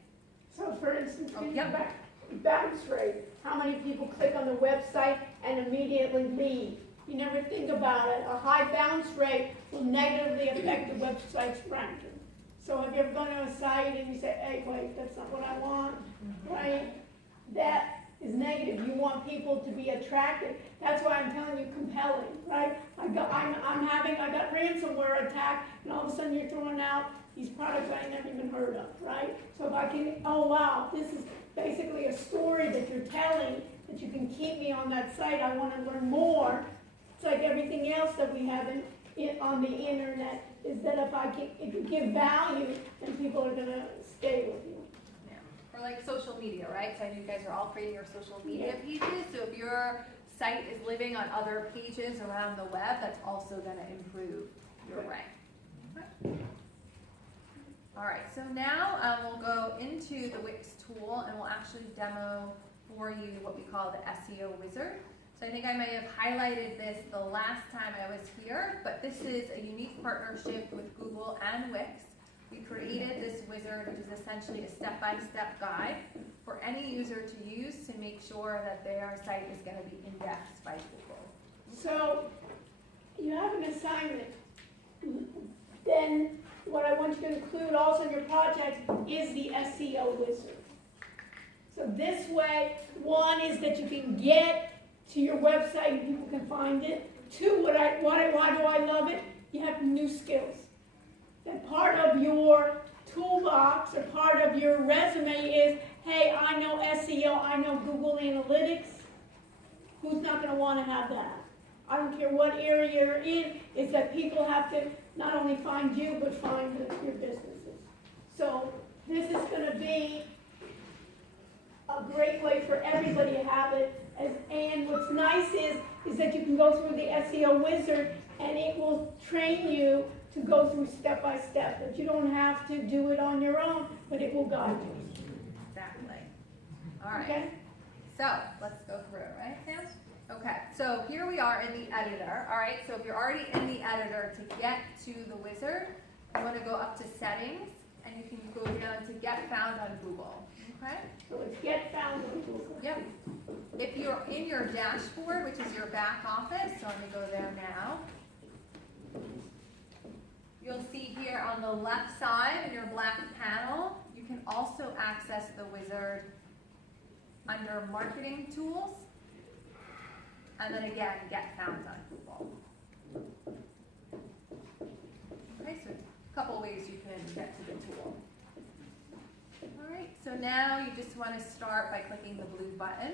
So for instance, Yep. bounce rate. How many people click on the website and immediately leave? You never think about it. A high bounce rate will negatively affect the website's ranking. So if you ever go to a site and you say, hey, wait, that's not what I want, right? That is negative. You want people to be attracted. That's why I'm telling you compelling, right? I got ransomware attack, and all of a sudden you're throwing out these products I never even heard of, right? So if I can, oh wow, this is basically a story that you're telling, that you can keep me on that site. I want to learn more. It's like everything else that we have on the internet, is that if you give value, then people are going to stay with you. Or like social media, right? So I know you guys are all creating your social media pages. So if your site is living on other pages around the web, that's also going to improve your rank. Okay. All right, so now we'll go into the Wix tool and we'll actually demo for you what we call the SEO wizard. So I think I may have highlighted this the last time I was here, but this is a unique partnership with Google and Wix. We created this wizard, which is essentially a step-by-step guide for any user to use to make sure that their site is going to be indexed by Google. So you have an assignment. Then what I want you to include also in your project is the SEO wizard. So this way, one is that you can get to your website and people can find it. Two, why do I love it? You have new skills. That part of your toolbox or part of your resume is, hey, I know SEO, I know Google Analytics. Who's not going to want to have that? I don't care what area you're in, is that people have to not only find you, but find your businesses. So this is going to be a great way for everybody to have it. And what's nice is that you can go through the SEO wizard and it will train you to go through step by step. That you don't have to do it on your own, but it will guide you. Exactly. All right. Okay? So let's go through it, right, Sam? Okay, so here we are in the editor. All right, so if you're already in the editor, to get to the wizard, you want to go up to settings, and you can go down to get found on Google. Okay? So it's get found on Google. Yep. If you're in your dashboard, which is your back office, so let me go there now. You'll see here on the left side in your black panel, you can also access the wizard under marketing tools. And then again, get found on Google. Okay, so a couple ways you can get to the tool. All right, so now you just want to start by clicking the blue button.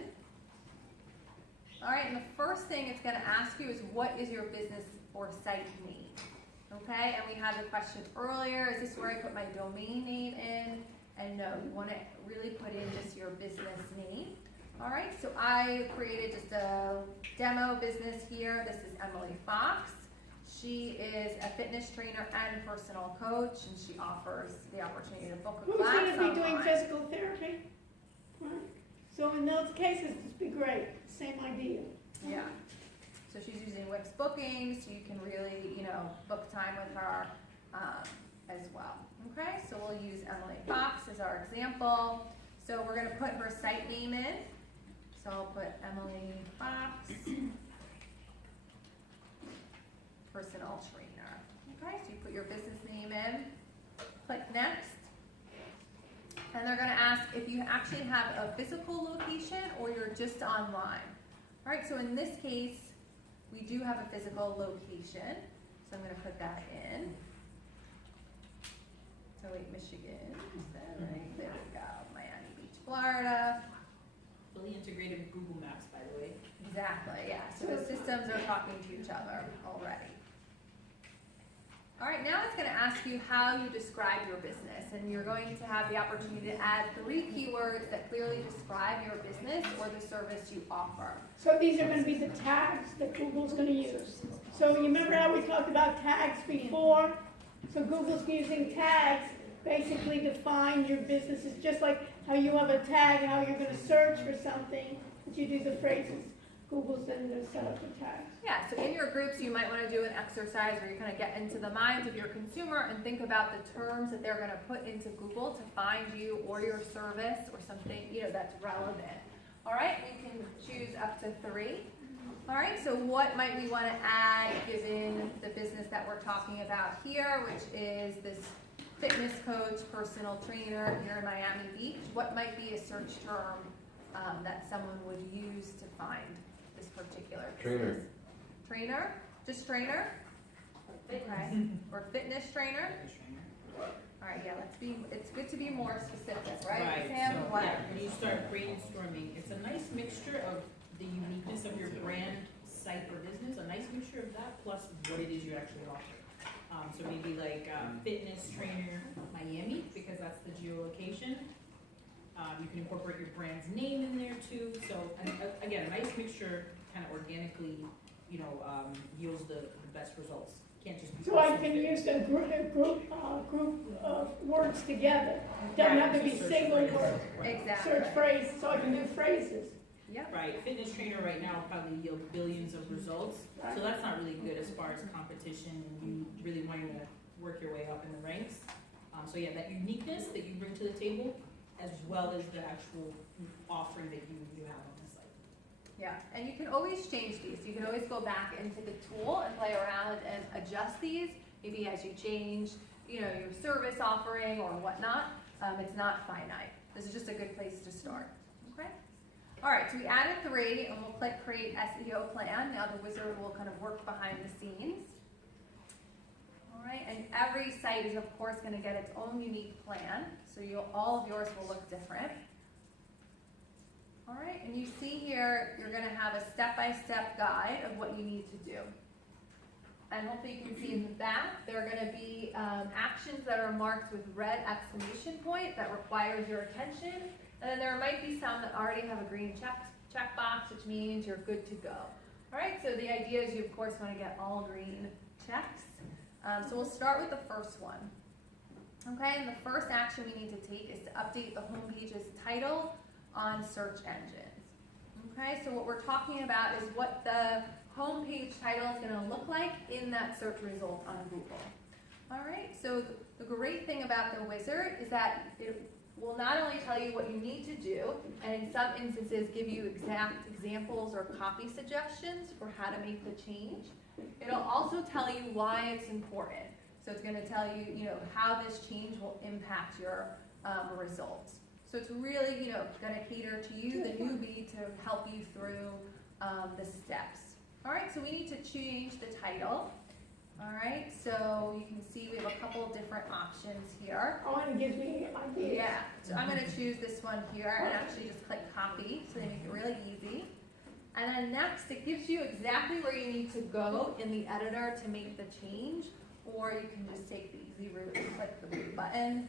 All right, and the first thing it's going to ask you is, what is your business or site name? Okay, and we had the question earlier, is this where I put my domain name in? And no, you want to really put in just your business name. All right, so I created just a demo business here. This is Emily Fox. She is a fitness trainer and personal coach, and she offers the opportunity to book a Who's class going to be doing online. physical therapy? Right. So in those cases, this would be great. Same idea. Yeah. So she's using Wix bookings, so you can really, book time with her as well. Okay, so we'll use Emily Fox as our example. So we're going to put her site name in. So I'll put Emily Fox, personal trainer. Okay, so you put your business name in, click next, and they're going to ask if you actually have a physical location or you're just online. All right, so in this case, we do have a physical location, so I'm going to put that in. So wait, Michigan, right, there we go, Miami Beach, Florida. Fully integrated with Google Maps, by the way. Exactly, yeah, so the systems are talking to each other already. All right, now it's going to ask you how you describe your business, and you're going to have the opportunity to add 3 keywords that clearly describe your business or the service you offer. So these are going to be the tags that Google's going to use. So you remember how we talked about tags before? So Google's using tags basically to find your business. It's just like how you have a tag, how you're going to search for something, but you do the phrases. Google's then going to set up the tags. Yeah, so in your groups, you might want to do an exercise where you kind of get into the minds of your consumer and think about the terms that they're going to put into Google to find you or your service or something, that's relevant. All right, you can choose up to 3. All right, so what might we want to add given the business that we're talking about here, which is this fitness coach, personal trainer here in Miami Beach? What might be a search term that someone would use to find this particular business? Trainer? Just trainer? Okay. Or fitness trainer? All right, yeah, it's good to be more specific, right? Sam, so what? yeah, when you start brainstorming, it's a nice mixture of the uniqueness of your brand, site, or business, a nice mixture of that plus what it is you actually offer. So maybe like fitness trainer Miami, because that's the geolocation. You can incorporate your brand's name in there too. So again, a nice mixture kind of organically, yields the best results. Can't just be. So I can use the group of words together. Doesn't have to be single word. Exactly. Search phrase, so I can do phrases. Yep. right? Fitness trainer right now probably yield billions of results, so that's not really good as far as competition and you really wanting to work your way up in the ranks. So yeah, that uniqueness that you bring to the table, as well as the actual offering that you have on the site. Yeah, and you can always change these. You can always go back into the tool and play around and adjust these, maybe as you change, you know, your service offering or whatnot. It's not finite. This is just a good place to start, okay? All right, so we added 3, and we'll click Create SEO Plan. Now the wizard will kind of work behind the scenes. All right, and every site is, of course, going to get its own unique plan, so all of yours will look different. All right, and you see here, you're going to have a step-by-step guide of what you need to do. And hopefully you can see in the back, there are going to be actions that are marked with red exclamation point that requires your attention. And then there might be some that already have a green check box, which means you're good to go. All right, so the idea is you, of course, want to get all green checks. So we'll start with the first one. Okay, and the first action we need to take is to update the homepage's title on search engines. Okay, so what we're talking about is what the homepage title is going to look like in that search result on Google. All right, so the great thing about the wizard is that it will not only tell you what you need to do, and in some instances give you exact examples or copy suggestions for how to make the change. It'll also tell you why it's important. So it's going to tell you, you know, how this change will impact your results. So it's really, you know, going to cater to you, the newbie, to help you through the steps. All right, so we need to change the title. All right, so you can see we have a couple different options here. Oh, and it gives me ideas. Yeah, so I'm going to choose this one here and actually just click copy, so they make it really easy. And then next, it gives you exactly where you need to go in the editor to make the change, or you can just take the easy route and click the blue button,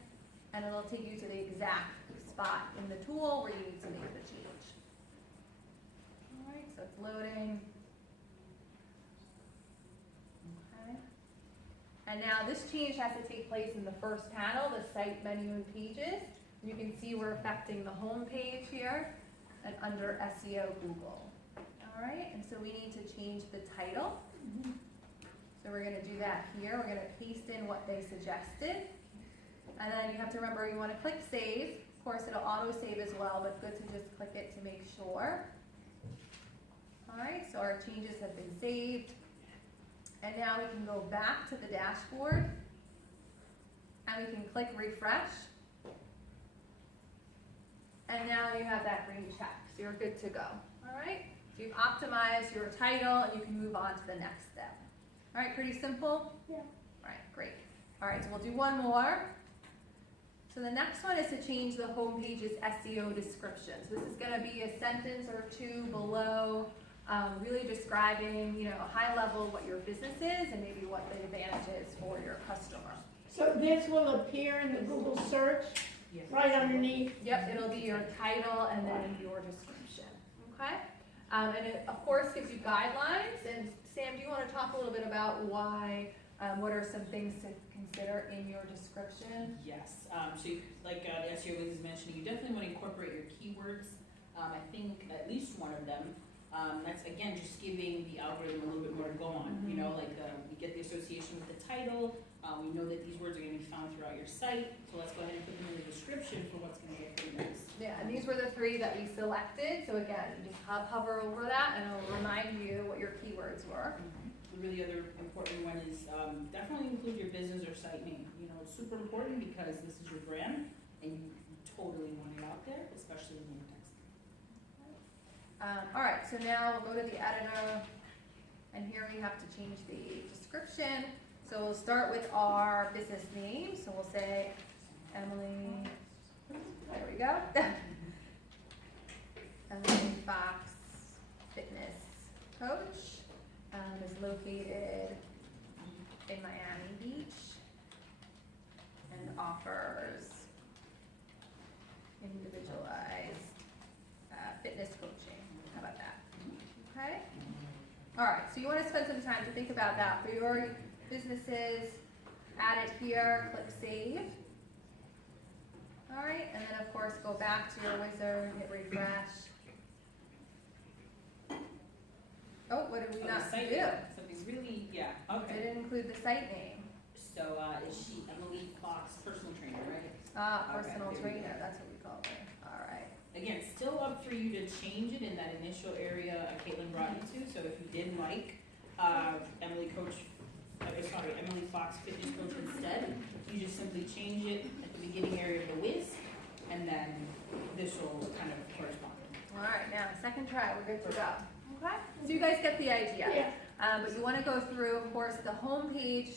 and it'll take you to the exact spot in the tool where you need to make the change. All right, so it's loading. Okay. And now this change has to take place in the first panel, the site menu and pages. You can see we're affecting the home page here and under SEO Google. All right, and so we need to change the title. So we're going to do that here. We're going to paste in what they suggested. And then you have to remember you want to click save. Of course, it'll auto-save as well, but good to just click it to make sure. All right, so our changes have been saved. And now we can go back to the dashboard. And we can click refresh. And now you have that green check, so you're good to go. All right, so you've optimized your title, and you can move on to the next step. All right, pretty simple? Yeah. All right, great. All right, so we'll do one more. So the next one is to change the home page's SEO description. So this is going to be a sentence or two below, really describing, you know, high level what your business is and maybe what the advantage is for your customer. So this will appear in the Google search Yes. right underneath. Yep, it'll be your title and then your description. Okay, and it of course gives you guidelines. And Sam, do you want to talk a little bit about why? What are some things to consider in your description? Yes, so like the SEO Wiz is mentioning, you definitely want to incorporate your keywords. I think at least one of them. That's again just giving the algorithm a little bit more to go on. You know, like we get the association with the title. We know that these words are going to be found throughout your site. So let's go ahead and put them in the description for what's going to get pretty nice. Yeah, and these were the 3 that we selected. So again, you just hover over that, and it'll remind you what your keywords were. The really other important one is definitely include your business or site name. You know, it's super important because this is your brand, and you totally want it out there, especially in your text. All right, so now we'll go to the editor, and here we have to change the description. So we'll start with our business name. So we'll say Emily, there we go. Emily Fox Fitness Coach is located in Miami Beach and offers individualized fitness coaching. How about that? Okay. All right, so you want to spend some time to think about that for your businesses. Add it here, click save. All right, and then of course go back to your wizard, hit refresh. include the site name? So, is she Emily Fox, personal trainer, right? Personal Okay, there we trainer, go. that's what we call her. All right. Again, still up for you to change it in that initial area Caitlin brought you to, so if you did like, Emily Fox Fitness Coach instead, you just simply change it at the beginning area of the whiz, and then this will kind of correspond. All right, now, second try, we're good to go. Okay, so you guys get the idea. Yeah, But you wanna go through, of course, the homepage,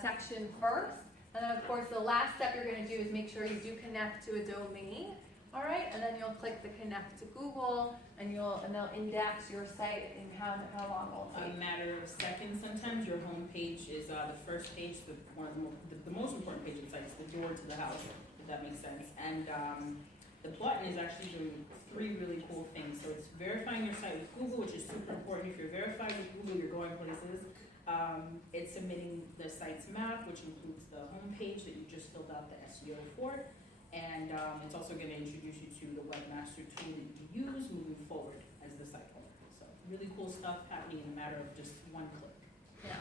section first. And then, of course, the last step you're gonna do is make sure you do connect to a domain. All right, and then you'll click the connect to Google, and they'll index your site in how long it'll A take. matter of seconds sometimes, your home page is, the first page, the most important page inside, it's the door to the house, if that makes sense. And, the button is actually doing 3 really cool things. So it's verifying your site with Google, which is super important. If you're verified with Google, you're going places. It's submitting the site's map, which includes the homepage that you just filled out the SEO for. And it's also going to introduce you to the webmaster tool that you use moving forward as the site owner. So really cool stuff happening in a matter of just 1 click. Yeah.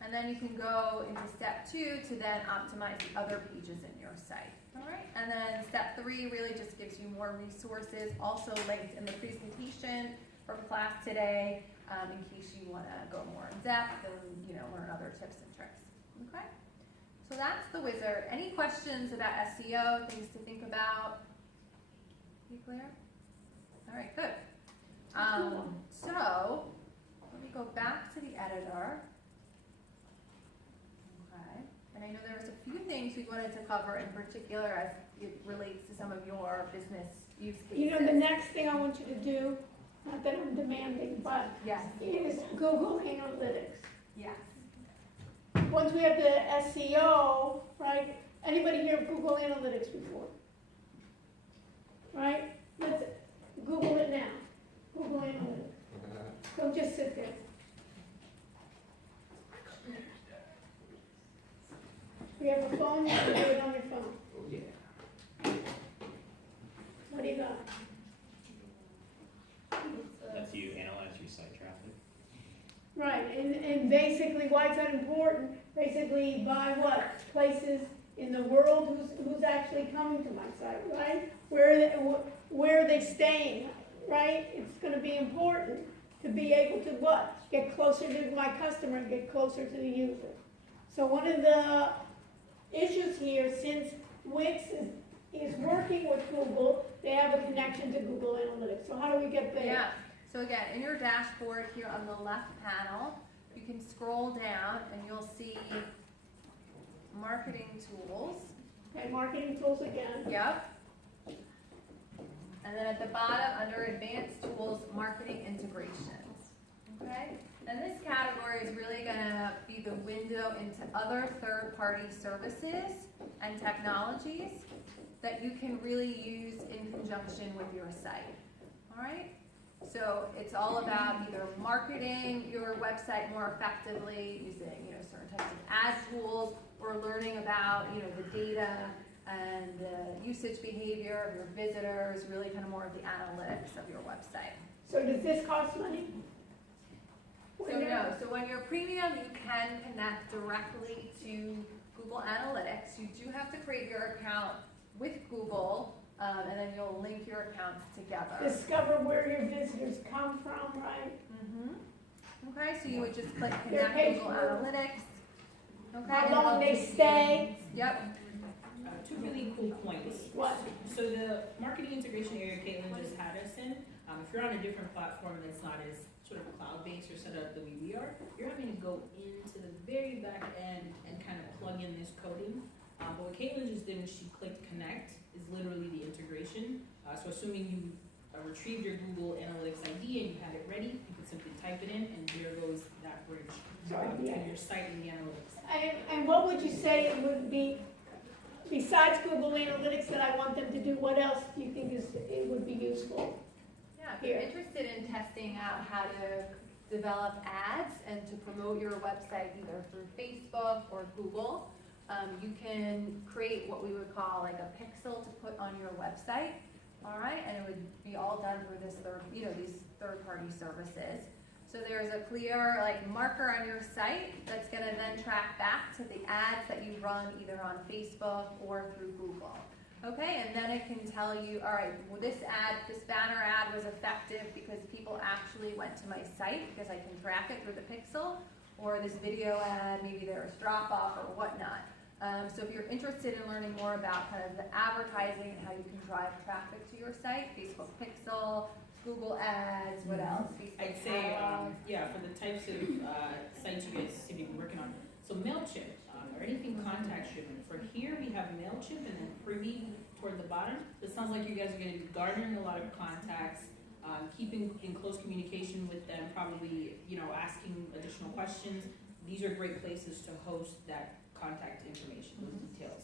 And then you can go into step 2 to then optimize the other pages in your site. All right. And then step 3 really just gives you more resources, also linked in the presentation from class today, in case you want to go more in depth and learn other tips and tricks. Okay. So that's the wizard. Any questions about SEO? Things to think about? You clear? All right. Good. So let me go back to the editor. And I know there was a few things we wanted to cover in particular as it relates to some of your business use cases. the next thing I want you to do, not that I'm demanding, but Yes, is Google Analytics. yes. Once we have the SEO, right, anybody hear of Google Analytics before? Right? Let's Google it now. Google Analytics. Don't just sit there. If you have a phone, you can do it on your phone. Oh, yeah. What do you got? That's you analyze your site traffic. Right, and basically, why is that important? Basically, by what? Places in the world who's actually coming to my site, right? Where are they staying, right? It's gonna be important to be able to what? Get closer to my customer and get closer to the user. So one of the issues here, since Wix is working with Google, they have a connection to Google Analytics. So how do we get there? Yeah. So again, in your dashboard here on the left panel, you can scroll down and you'll see marketing tools. Okay, marketing tools again. Yep. And then at the bottom, under advanced tools, marketing integrations. Okay? And this category is really gonna be the window into other third-party services and technologies that you can really use in conjunction with your site. All right? So it's all about either marketing your website more effectively, using certain types of ad tools, or learning about the data and the usage behavior of your visitors, really kind of more of the analytics of your website. So does this cost money? So no, so when you're premium, you can connect directly to Google Analytics. You do have to create your account with Google, and then you'll link your accounts together. Discover where your visitors come from, right? Okay, so you would just click Their Connect page Google view. Analytics. Okay. How and long it'll they take stay. you- Yep. 2 really cool points. What? So the marketing integration area Caitlin just had us in, if you're on a different platform that's not as sort of cloud-based or set up the way we are, you're having to go into the very back end and kind of plug in this coding. But what Caitlin just did when she clicked connect is literally the integration. So assuming you retrieved your Google Analytics ID and you had it ready, you could simply type it in and there goes that bridge between your site and the analytics. And what would you say it would be, besides Google Analytics that I want them to do, what else do you think it would be useful? Yeah, if you're interested in testing out how to develop ads and to promote your website either through Facebook or Google, you can create what we would call like a pixel to put on your website, all right? And it would be all done for this these third-party services. So there's a clear like marker on your site that's gonna then track back to the ads that you run either on Facebook or through Google. Okay, and then it can tell you, all right, well, this banner ad was effective because people actually went to my site because I can track it through the pixel, or this video ad, maybe there was drop off or whatnot. So if you're interested in learning more about kind of the advertising and how you can drive traffic to your site, Facebook Pixel, Google Ads, what else? Facebook I'd say, Catalog. yeah, for the types of sites you guys seem to be working on. So MailChimp, or anything contact driven. For here, we have MailChimp and then Privy toward the bottom. This sounds like you guys are gonna be garnering a lot of contacts, keeping in close communication with them, probably, asking additional questions. These are great places to host that contact information, those details,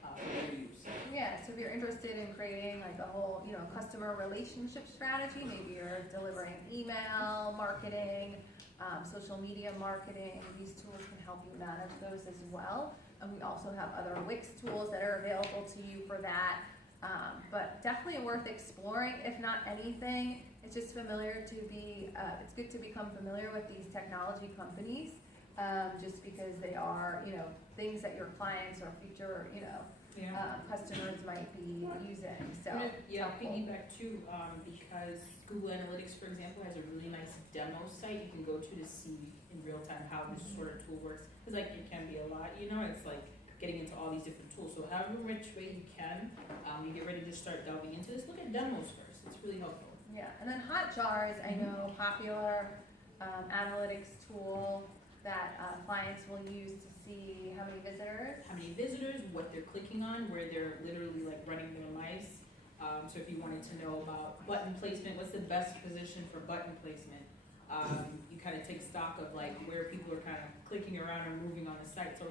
for their use. Yeah, so if you're interested in creating like a whole, customer relationship strategy, maybe you're delivering email marketing, social media marketing, these tools can help you manage those as well. And we also have other Wix tools that are available to you for that. But definitely worth exploring, if not anything. It's just it's good to become familiar with these technology companies, just because they are, things that your clients or future, customers might be using, so. Yeah, piggyback too, because Google Analytics, for example, has a really nice demo site you can go to see in real time how this sort of tool works. Because it can be a lot, it's like getting into all these different tools. So however which way you can, you get ready to start delving into this, look at demos first. It's really helpful. Yeah, and then Hotjars, I know, popular analytics tool that clients will use to see how many visitors, what they're clicking on, where they're literally like running their mice. So if you wanted to know about button placement, what's the best position for button placement? You kind of take stock of like where people are kind of clicking around or moving on the site. So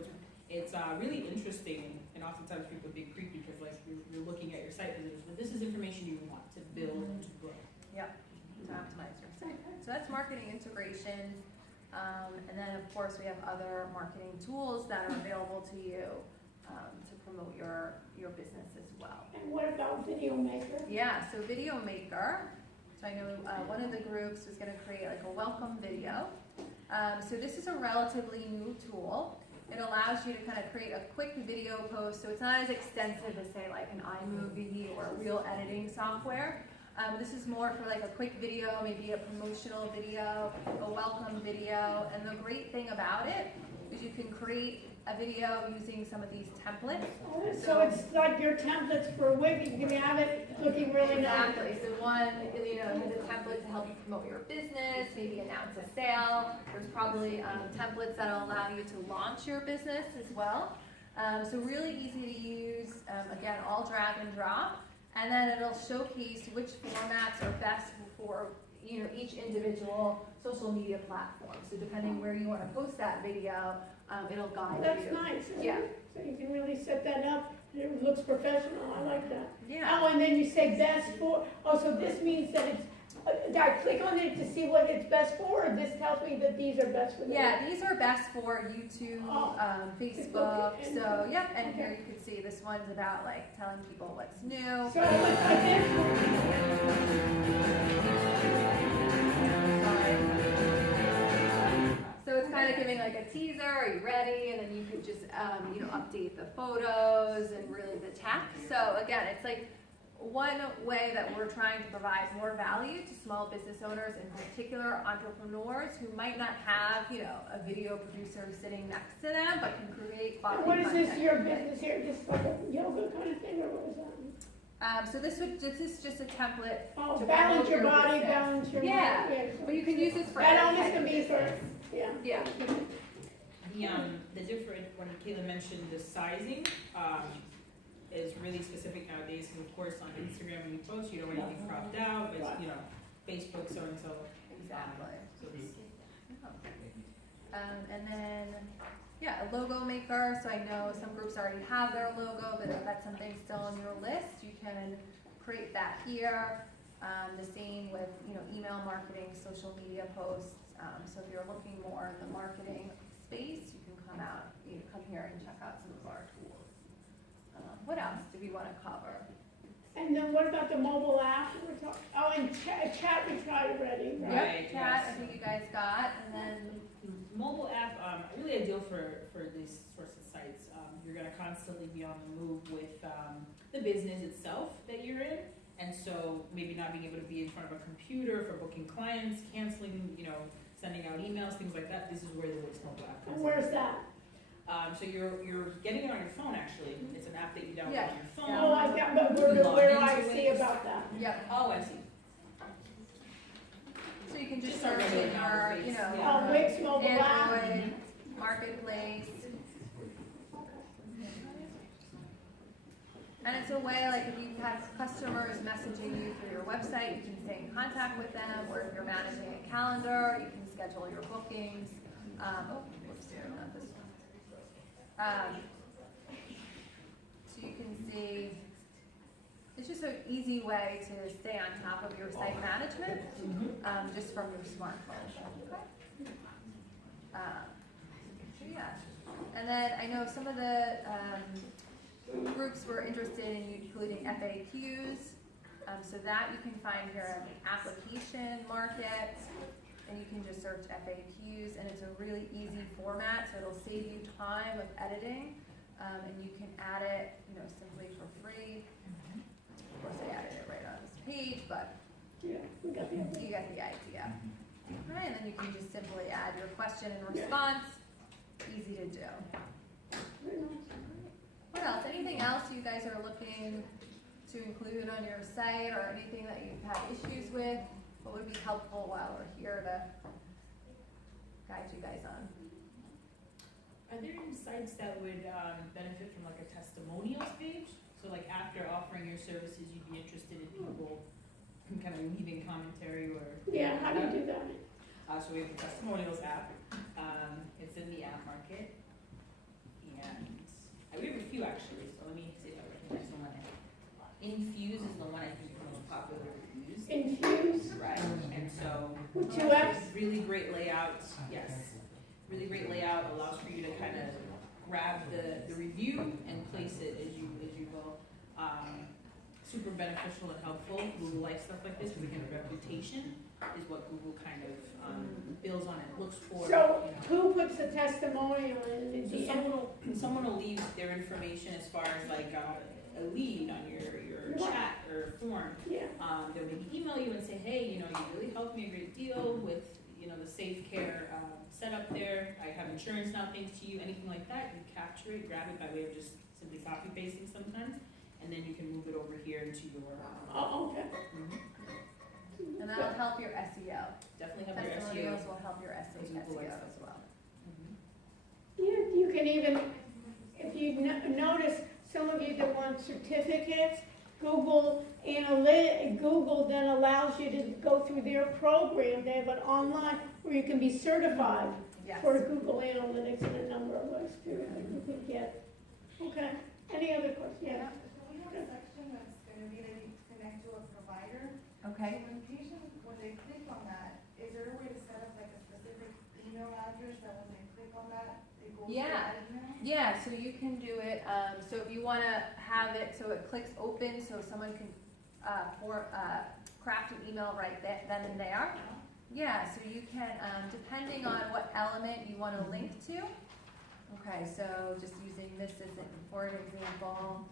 it's really interesting, and oftentimes people get creepy because like you're looking at your site visitors, but this is information you want to build and to grow. Yep, to optimize your site. So that's marketing integrations. And then of course we have other marketing tools that are available to you to promote your business as well. And what about Video Maker? Yeah, so Video Maker. So I know one of the groups was going to create like a welcome video. So this is a relatively new tool. It allows you to kind of create a quick video post, so it's not as extensive as say like an iMovie or real editing software. This is more for like a quick video, maybe a promotional video, a welcome video, and the great thing about it is you can create a video using some of these templates. So it's like your templates for Wix, you can have it looking really nice. Exactly, so one, has a template to help you promote your business, maybe announce a sale. There's probably templates that'll allow you to launch your business as well. So really easy to use, again, all drag and drop. And then it'll showcase which formats are best for each individual social media platform. So depending where you want to post that video, it'll guide you. That's nice. Yeah. So you can really set that up. It looks professional. I like that. Yeah. Oh, and then you say best for. Oh, so this means that it's. I click on it to see what it's best for, or this tells me that these are best for. Yeah, these are best for YouTube, Facebook. and- So yep, and here you can see this one's about like telling people what's new. So So it's kind of giving like a teaser, are you ready? And then you could just, update the photos and really the text. So again, it's like one way that we're trying to provide more value to small business owners, in particular entrepreneurs who might not have, a video producer sitting next to them, but can create quality what is content. this, your business here? Just like a yoga kind of thing, or what is that? So this is just a template. Oh, to balance promote your body, business. balance your Yeah, mind. but you can use this for That any almost type can of be for, business. yeah. Yeah. The different, when Kayla mentioned the sizing, is really specific nowadays, and of course on Instagram when you post, you don't want anything cropped out, but Facebook, so and so. Exactly. So it's- And then, a logo maker. So I know some groups already have their logo, but if that's something still on your list, you can create that here. The same with, email marketing, social media posts. So if you're looking more in the marketing space, you can come here and check out some of our tools. What else do we want to cover? And then then what about the mobile app? Oh, and chat we tried already, right? Right, Yep, chat, I yes. think you guys got, and then, Mobile app, really ideal for these sorts of sites. You're gonna constantly be on the move with, the business itself that you're in. And so maybe not being able to be in front of a computer for booking clients, canceling, sending out emails, things like that. This is where the Wix mobile app comes in. Where's that? So you're getting it on your phone actually. It's an app that you download Yeah. on your phone. Oh, I got, but where do I see about that? yep, Oh, I see. so you can just Just our search in regular your, Wix, you know, yeah. Oh, Wix mobile app? Android, Marketplace. And it's a way, like, if you have customers messaging you through your website, you can stay in contact with them, or if you're managing a calendar, you can schedule your bookings. Whoops, not this one. So you can see, it's just an easy way to stay on top of your site management, just from your smartphone. Okay. So yeah, and then I know some of the groups were interested in including FAQs, so that you can find here in the application market, and you can just search FAQs, and it's a really easy format, so it'll save you time with editing, and you can add it, simply for free. Of course, I added it right on this page, but Yeah, we got the idea. you get the idea. All right, and then you can just simply add your question and response. Easy to do. What else? Anything else you guys are looking to include on your site, or anything that you've had issues with? What would be helpful while we're here to guide you guys on? Are there any sites that would benefit from like a testimonials page? So like after offering your services, you'd be interested in people kind of leaving commentary or. Yeah, how do you do that? So we have the testimonials app. It's in the app market. And we have a few actually, so let me see if I recognize one. Infuse is the one I think the most popular use. Infuse? Right, and so. With two Fs? Really great layout, yes. Really great layout, allows for you to kind of grab the review and place it as you will. Super beneficial and helpful. Google likes stuff like this because again, reputation is what Google kind of builds on and looks for. So who puts the testimonial in? So someone will leave their information as far as like a lead on your chat or form. Yeah. They'll maybe email you and say, hey, you really helped me a great deal with, the Safe Care setup there. I have insurance now thanks to you, anything like that. You capture it, grab it by way of just simply copy pasting sometimes, and then you can move it over here into your. Oh, okay. And that'll help your SEO. Definitely help your SEO. Testimonials will help your SEO Google likes as well. You can even, if you notice, some of you that want certificates, Google then allows you to go through their program. They have it online where you can be certified Yes. for Google Analytics and a number of those too that you can get. Okay. Any other questions? Yeah. So we have a section that's gonna be that you connect to a provider. Okay. So when patients, when they click on that, is there a way to set up like a specific email address that when they click on that, it goes to Yeah. that email? Yeah, so you can do it, so if you wanna have it, so it clicks open, so someone can, craft an email right then and there. Yeah, so you can, depending on what element you wanna link to. Okay, so just using this as for an example,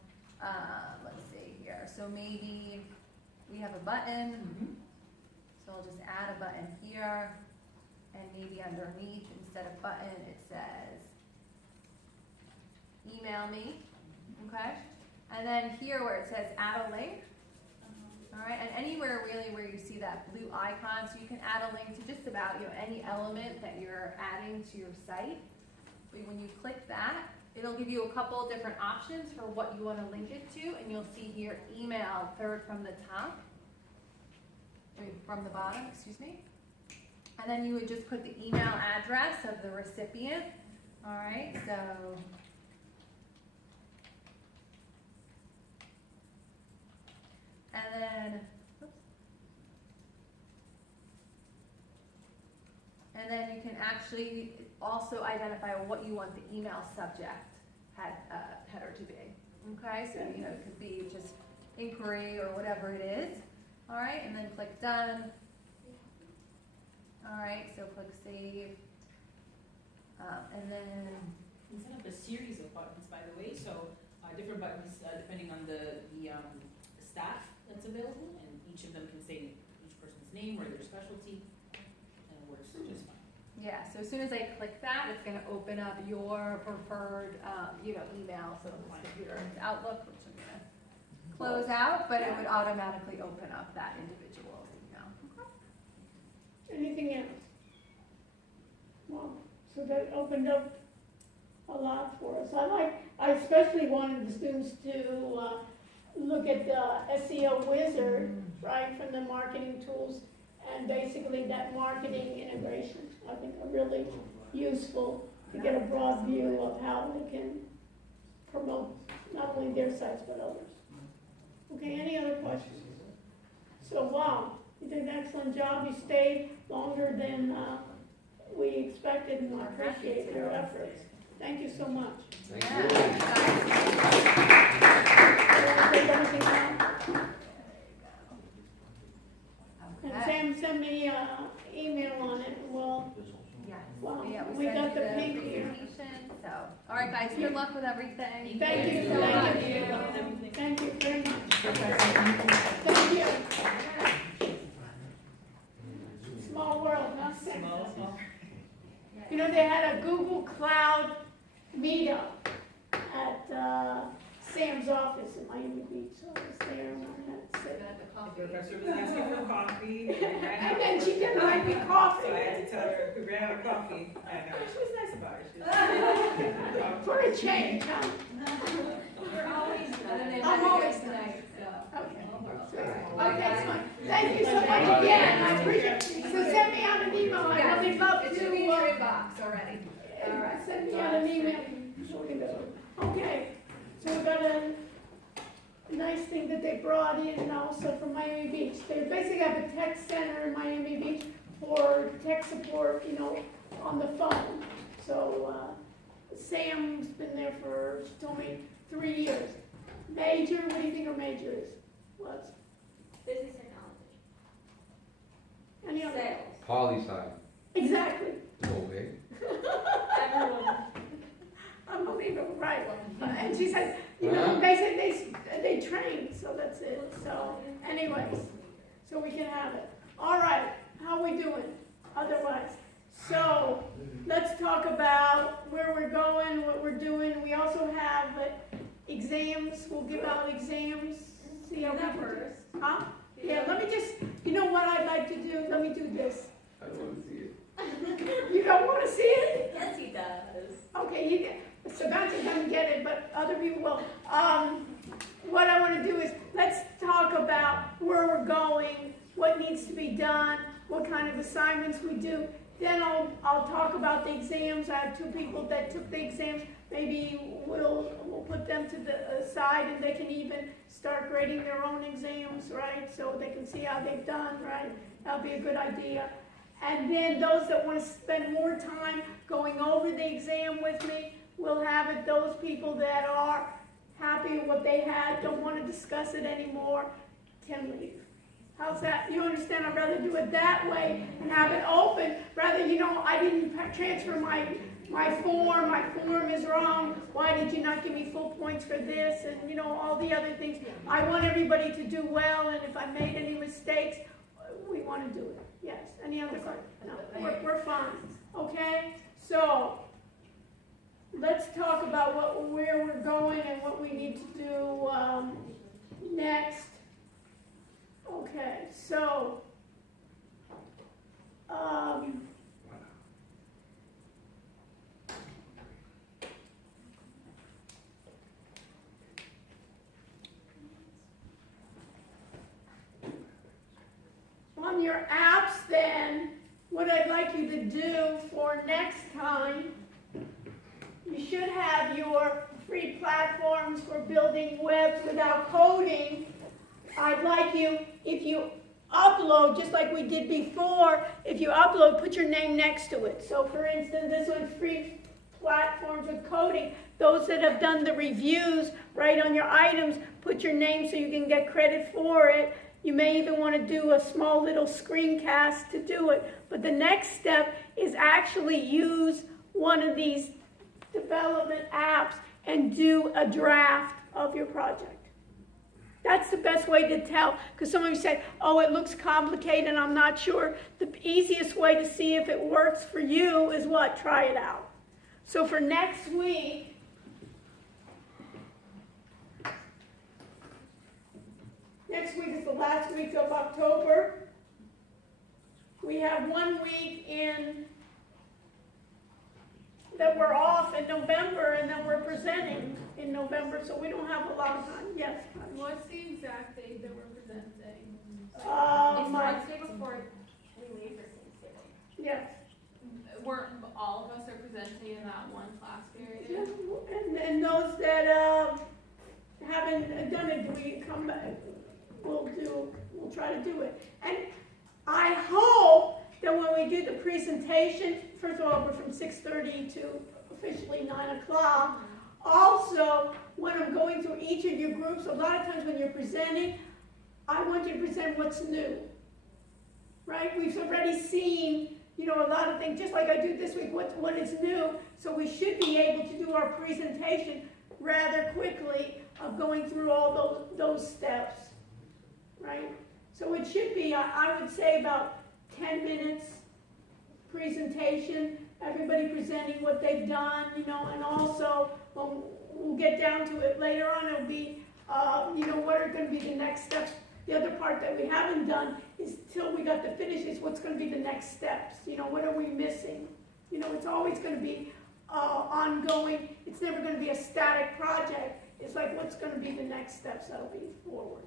let's see here, so maybe we have a button, so I'll just add a button here, and maybe underneath, instead of button, it says, email me, okay? And then here where it says add a link, all right, and anywhere really where you see that blue icon, so you can add a link to just about, any element that you're adding to your site. But when you click that, it'll give you a couple different options for what you want to link it to, and you'll see here email third from the top, from the bottom, excuse me. And then you would just put the email address of the recipient, all right, so. And then, and then you can actually also identify what you want the email subject header to be. Okay, so it could be just inquiry or whatever it is. All right, and then click done. All right, so click save. And then, You can set up a series of buttons, by the way, so different buttons depending on the staff that's available, and each of them can say each person's name or their specialty, and it works just fine. yeah, so as soon as I click that, it's gonna open up your preferred, email, so this computer, it's Outlook, which I'm gonna close out, but it would automatically open up that individual's email. Anything else? Well, so that opened up a lot for us. I especially wanted the students to look at the SEO wizard, right, from the marketing tools, and basically that marketing integration. I think are really useful to get a broad view of how they can promote not only their sites but others. Okay, any other questions? So, wow, you did an excellent job. You stayed longer than we expected, and I appreciate your efforts. Thank you so much. Thank you. Anything else? And Okay. Sam, send me an email on it, and we'll, Yes. wow, Yeah, we sent got you the pink here. presentation, so, all right, guys, good luck with everything. Thank you, thank you. Thank you very much. Thank you. Small world, huh, Sam? You know, they had a Google Cloud meetup at Sam's office in Miami Beach, so I was there and I had to sit. The professor was asking for coffee, And then she didn't like me coffee. so I had to tell her to grab a coffee, and she was nice about it. She was For a change, huh? I'm always nice. Okay. Okay, fine. Thank you so much again, I appreciate it. So send me out an email, I really love to. It should be in your inbox already. All right, send me out an email. Okay, so we got a nice thing that they brought in also from Miami Beach. They basically have a tech center in Miami Beach for tech support, on the phone. So, Sam's been there for, she told me, 3 years. Major, what do you think her major is? Was? Business technology. Any other? Sales. Poli-sci. Exactly. Okay. Everyone. Unbelievable, right. And she said, they said they train, so that's it. So anyways, so we can have it. All right, how we doing otherwise? So let's talk about where we're going, what we're doing. We also have exams. We'll give out exams. See how that we first. Huh? Yeah, let me just, you know what I'd like to do? Let me do this. I don't want to see it. You don't want to see it? Yes, he does. Okay, Sebastian doesn't get it, but other people will. What I want to do is, let's talk about where we're going, what needs to be done, what kind of assignments we do. Then I'll talk about the exams. I have 2 people that took the exams. Maybe we'll put them to the side and they can even start grading their own exams, right? So they can see how they've done, right? That'll be a good idea. And then those that want to spend more time going over the exam with me, we'll have it. Those people that are happy with what they had, don't want to discuss it anymore, can leave. How's that? You understand? I'd rather do it that way and have it open, rather, I didn't transfer my form. My form is wrong. Why did you not give me full points for this? And, all the other things. I want everybody to do well, and if I made any mistakes, we want to do it. Yes. Any other questions? No, we're fine. Okay? So, let's talk about where we're going and what we need to do next. Okay, so, on your apps then, what I'd like you to do for next time, you should have your free platforms for building webs without coding. I'd like you, if you upload, just like we did before, if you upload, put your name next to it. So for instance, this one's free platforms with coding, those that have done the reviews, right on your items, put your name so you can get credit for it. You may even want to do a small little screencast to do it. But the next step is actually use one of these development apps and do a draft of your project. That's the best way to tell, because some of you say, oh, it looks complicated, I'm not sure. The easiest way to see if it works for you is what? Try it out. So for next week, next week is the last week of October. We have 1 week in that we're off in November, and then we're presenting in November, so we don't have a lot of time. Yes? What's the exact date that we're presenting? It's My, Wednesday before we leave for Thanksgiving. yes. We're, all of us are presenting in that one class period? And those that haven't done it, we come back, we'll try to do it. And I hope that when we do the presentation, first of all, we're from 6:30 to officially 9 o'clock. Also, when I'm going through each of your groups, a lot of times when you're presenting, I want you to present what's new, right? We've already seen, a lot of things, just like I do this week, what is new. So we should be able to do our presentation rather quickly of going through all those steps, right? So it should be, I would say, about 10 minutes presentation, everybody presenting what they've done, and also we'll get down to it later on. It'll be, what are going to be the next steps. The other part that we haven't done is till we got to finish is what's going to be the next steps. What are we missing? It's always going to be ongoing. It's never going to be a static project. It's like what's going to be the next steps that'll be forward.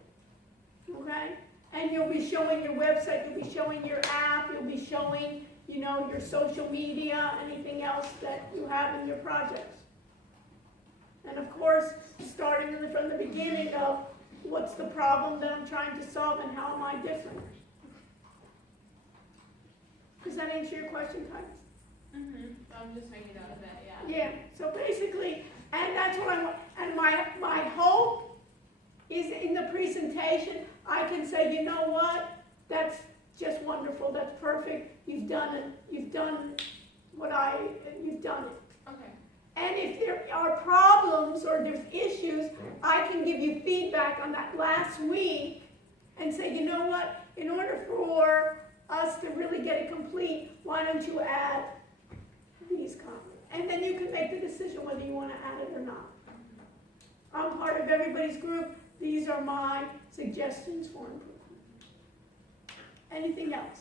Okay? And you'll be showing your website, you'll be showing your app, you'll be showing, your social media, anything else that you have in your projects. And of course, starting from the beginning of what's the problem that I'm trying to solve and how am I different? Does that answer your question, Titus? I'm just making note of it, yeah. Yeah, so basically, and that's what I want, and my hope is in the presentation, I can say, you know what, that's just wonderful, that's perfect, you've done it, you've done it. Okay. And if there are problems or there's issues, I can give you feedback on that last week and say, you know what, in order for us to really get it complete, why don't you add these comments? And then you can make the decision whether you want to add it or not. I'm part of everybody's group. These are my suggestions for improvement. Anything else?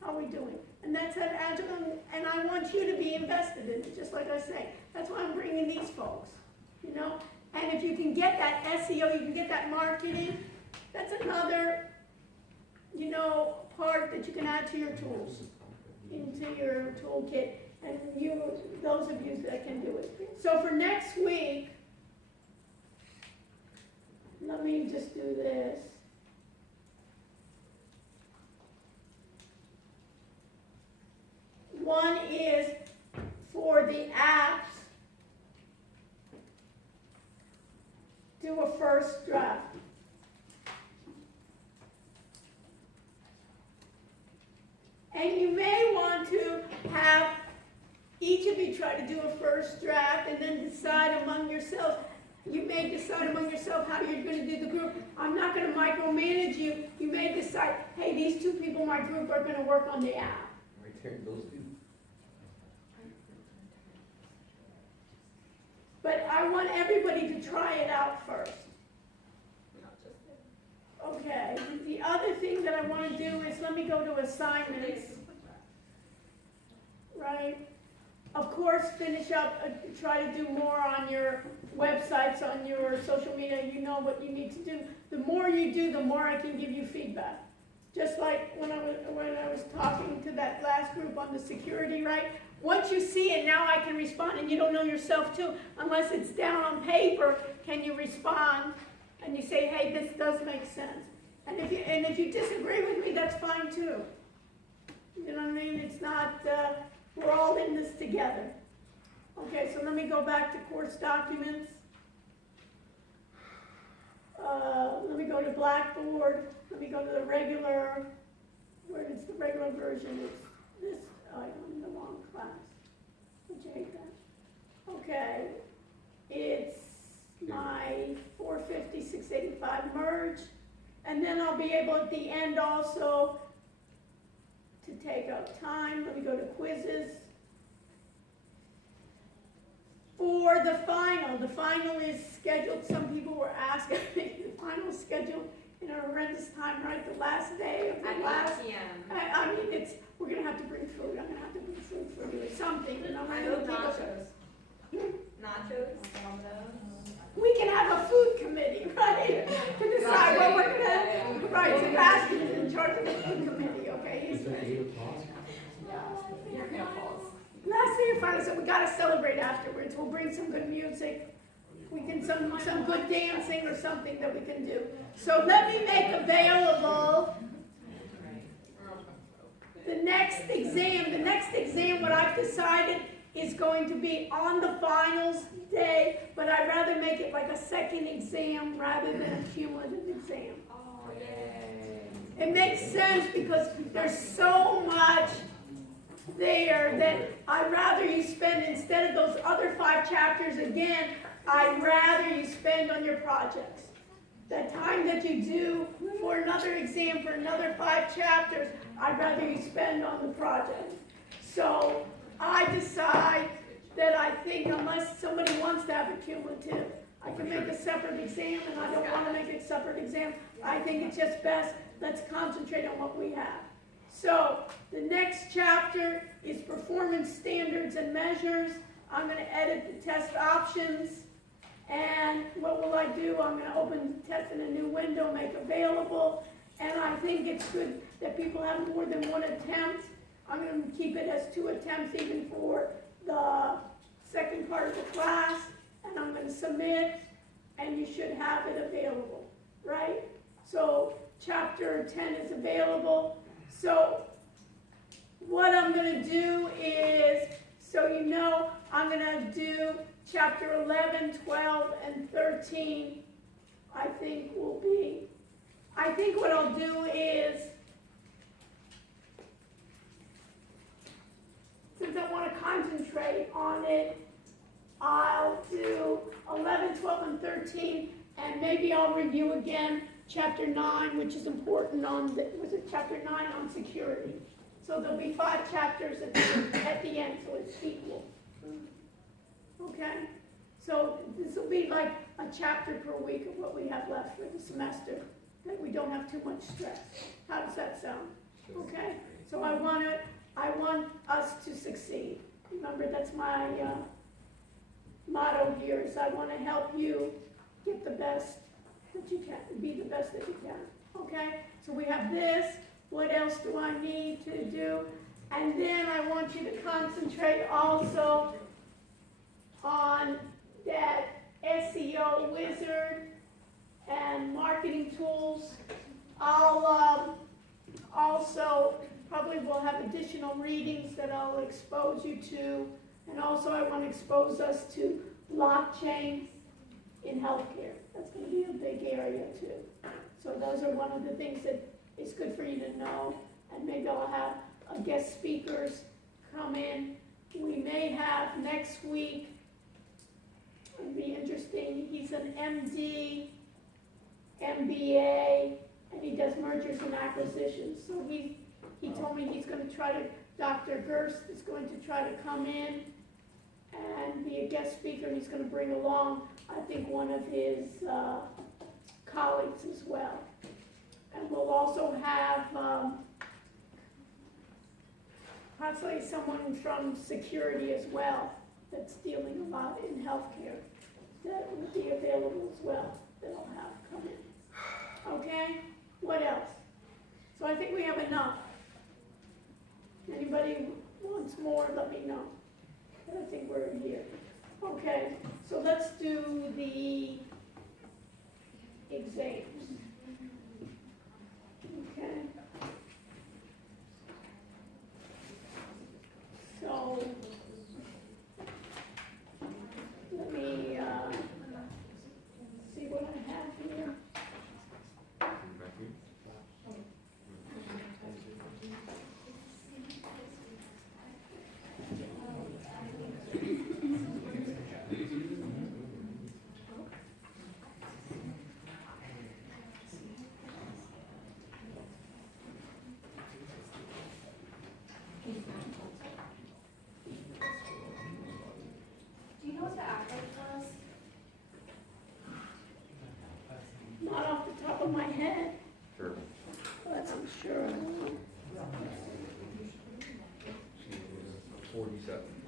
How are we doing? And that's at Agile, and I want you to be invested in it, just like I say. That's why I'm bringing these folks, And if you can get that SEO, you can get that marketing, that's another, part that you can add to your tools, into your toolkit, and those of you that can do it. So for next week, let me just do this. One is for the apps, do a first draft. And you may want to have each of you try to do a first draft and then decide among yourselves. You may decide among yourself how you're going to do the group. I'm not going to micromanage you. You may decide, hey, these two people in my group are going to work on the app. Return those two. But I want everybody to try it out first. Okay, the other thing that I want to do is, let me go to assignments. Right? Of course, finish up, try to do more on your websites, on your social media. You know what you need to do. The more you do, the more I can give you feedback. Just like when I was talking to that last group on the security, right? Once you see it, now I can respond, and you don't know yourself too, unless it's down on paper, can you respond? And you say, hey, this does make sense. And if you disagree with me, that's fine too. You know what I mean? It's not, we're all in this together. Okay, so let me go back to course documents. Let me go to Blackboard, let me go to the regular, where is the regular version, it's this, oh, I'm in the wrong class. Don't you hate that? Okay, it's my 450, 685 merge, and then I'll be able at the end also to take out time. Let me go to quizzes. For the final is scheduled, some people were asking, the final is scheduled in a horrendous time, right, the last day of the last. At 8 PM. I mean, we're gonna have to bring food, I'm gonna have to bring food for you or something, and I'm I gonna hope take us. nachos. We can have a food committee, right? To decide what we're gonna, right, Sebastian is in charge of the food committee, okay? He's last day of final, so we gotta celebrate afterwards, we'll bring some good music, we can, some good dancing or something that we can do. So let me make available the next exam, what I've decided is going to be on the finals day, but I'd rather make it like a second exam rather than a cumulative exam. Oh, yay. It makes sense because there's so much there that I'd rather you spend, instead of those other 5 chapters again, I'd rather you spend on your projects. The time that you do for another exam, for another 5 chapters, I'd rather you spend on the project. So I decide that I think unless somebody wants to have a cumulative, I can make a separate exam, and I don't want to make a separate exam. I think it's just best, let's concentrate on what we have. So the next chapter is performance standards and measures. I'm going to edit the test options. And what will I do? I'm going to open the test in a new window, make available. And I think it's good that people have more than 1 attempt. I'm going to keep it as 2 attempts even for the second part of the class. And I'm going to submit, and you should have it available, right? So chapter 10 is available. So what I'm going to do is, so you know, I'm going to do chapter 11, 12, and 13, I think what I'll do is, since I want to concentrate on it, I'll do 11, 12, and 13, and maybe I'll review again chapter 9, which is important was it chapter 9 on security? So there'll be 5 chapters at the end, so it's equal. Okay? So this will be like a chapter per week of what we have left for the semester, that we don't have too much stress. How does that sound? Okay? So I want us to succeed. Remember, that's my motto here, is I want to help you get the best that you can, be the best that you can. Okay? So we have this. What else do I need to do? And then I want you to concentrate also on that SEO wizard and marketing tools. I'll also probably will have additional readings that I'll expose you to. And also I want to expose us to blockchain in healthcare. That's going to be a big area too. So those are one of the things that it's good for you to know. And maybe I'll have guest speakers come in. We may have next week, it'll be interesting, he's an MD, MBA, and he does mergers and acquisitions. So he told me he's going to try to, Dr. Gerst is going to try to come in and be a guest speaker, and he's going to bring along, I think, one of his colleagues as well. And we'll also have possibly someone from security as well that's dealing a lot in healthcare that will be available as well, that I'll have come in. Okay? What else? So I think we have enough. Anybody wants more, let me know. But I think we're in here. Okay, so let's do the exams. Okay. So 47.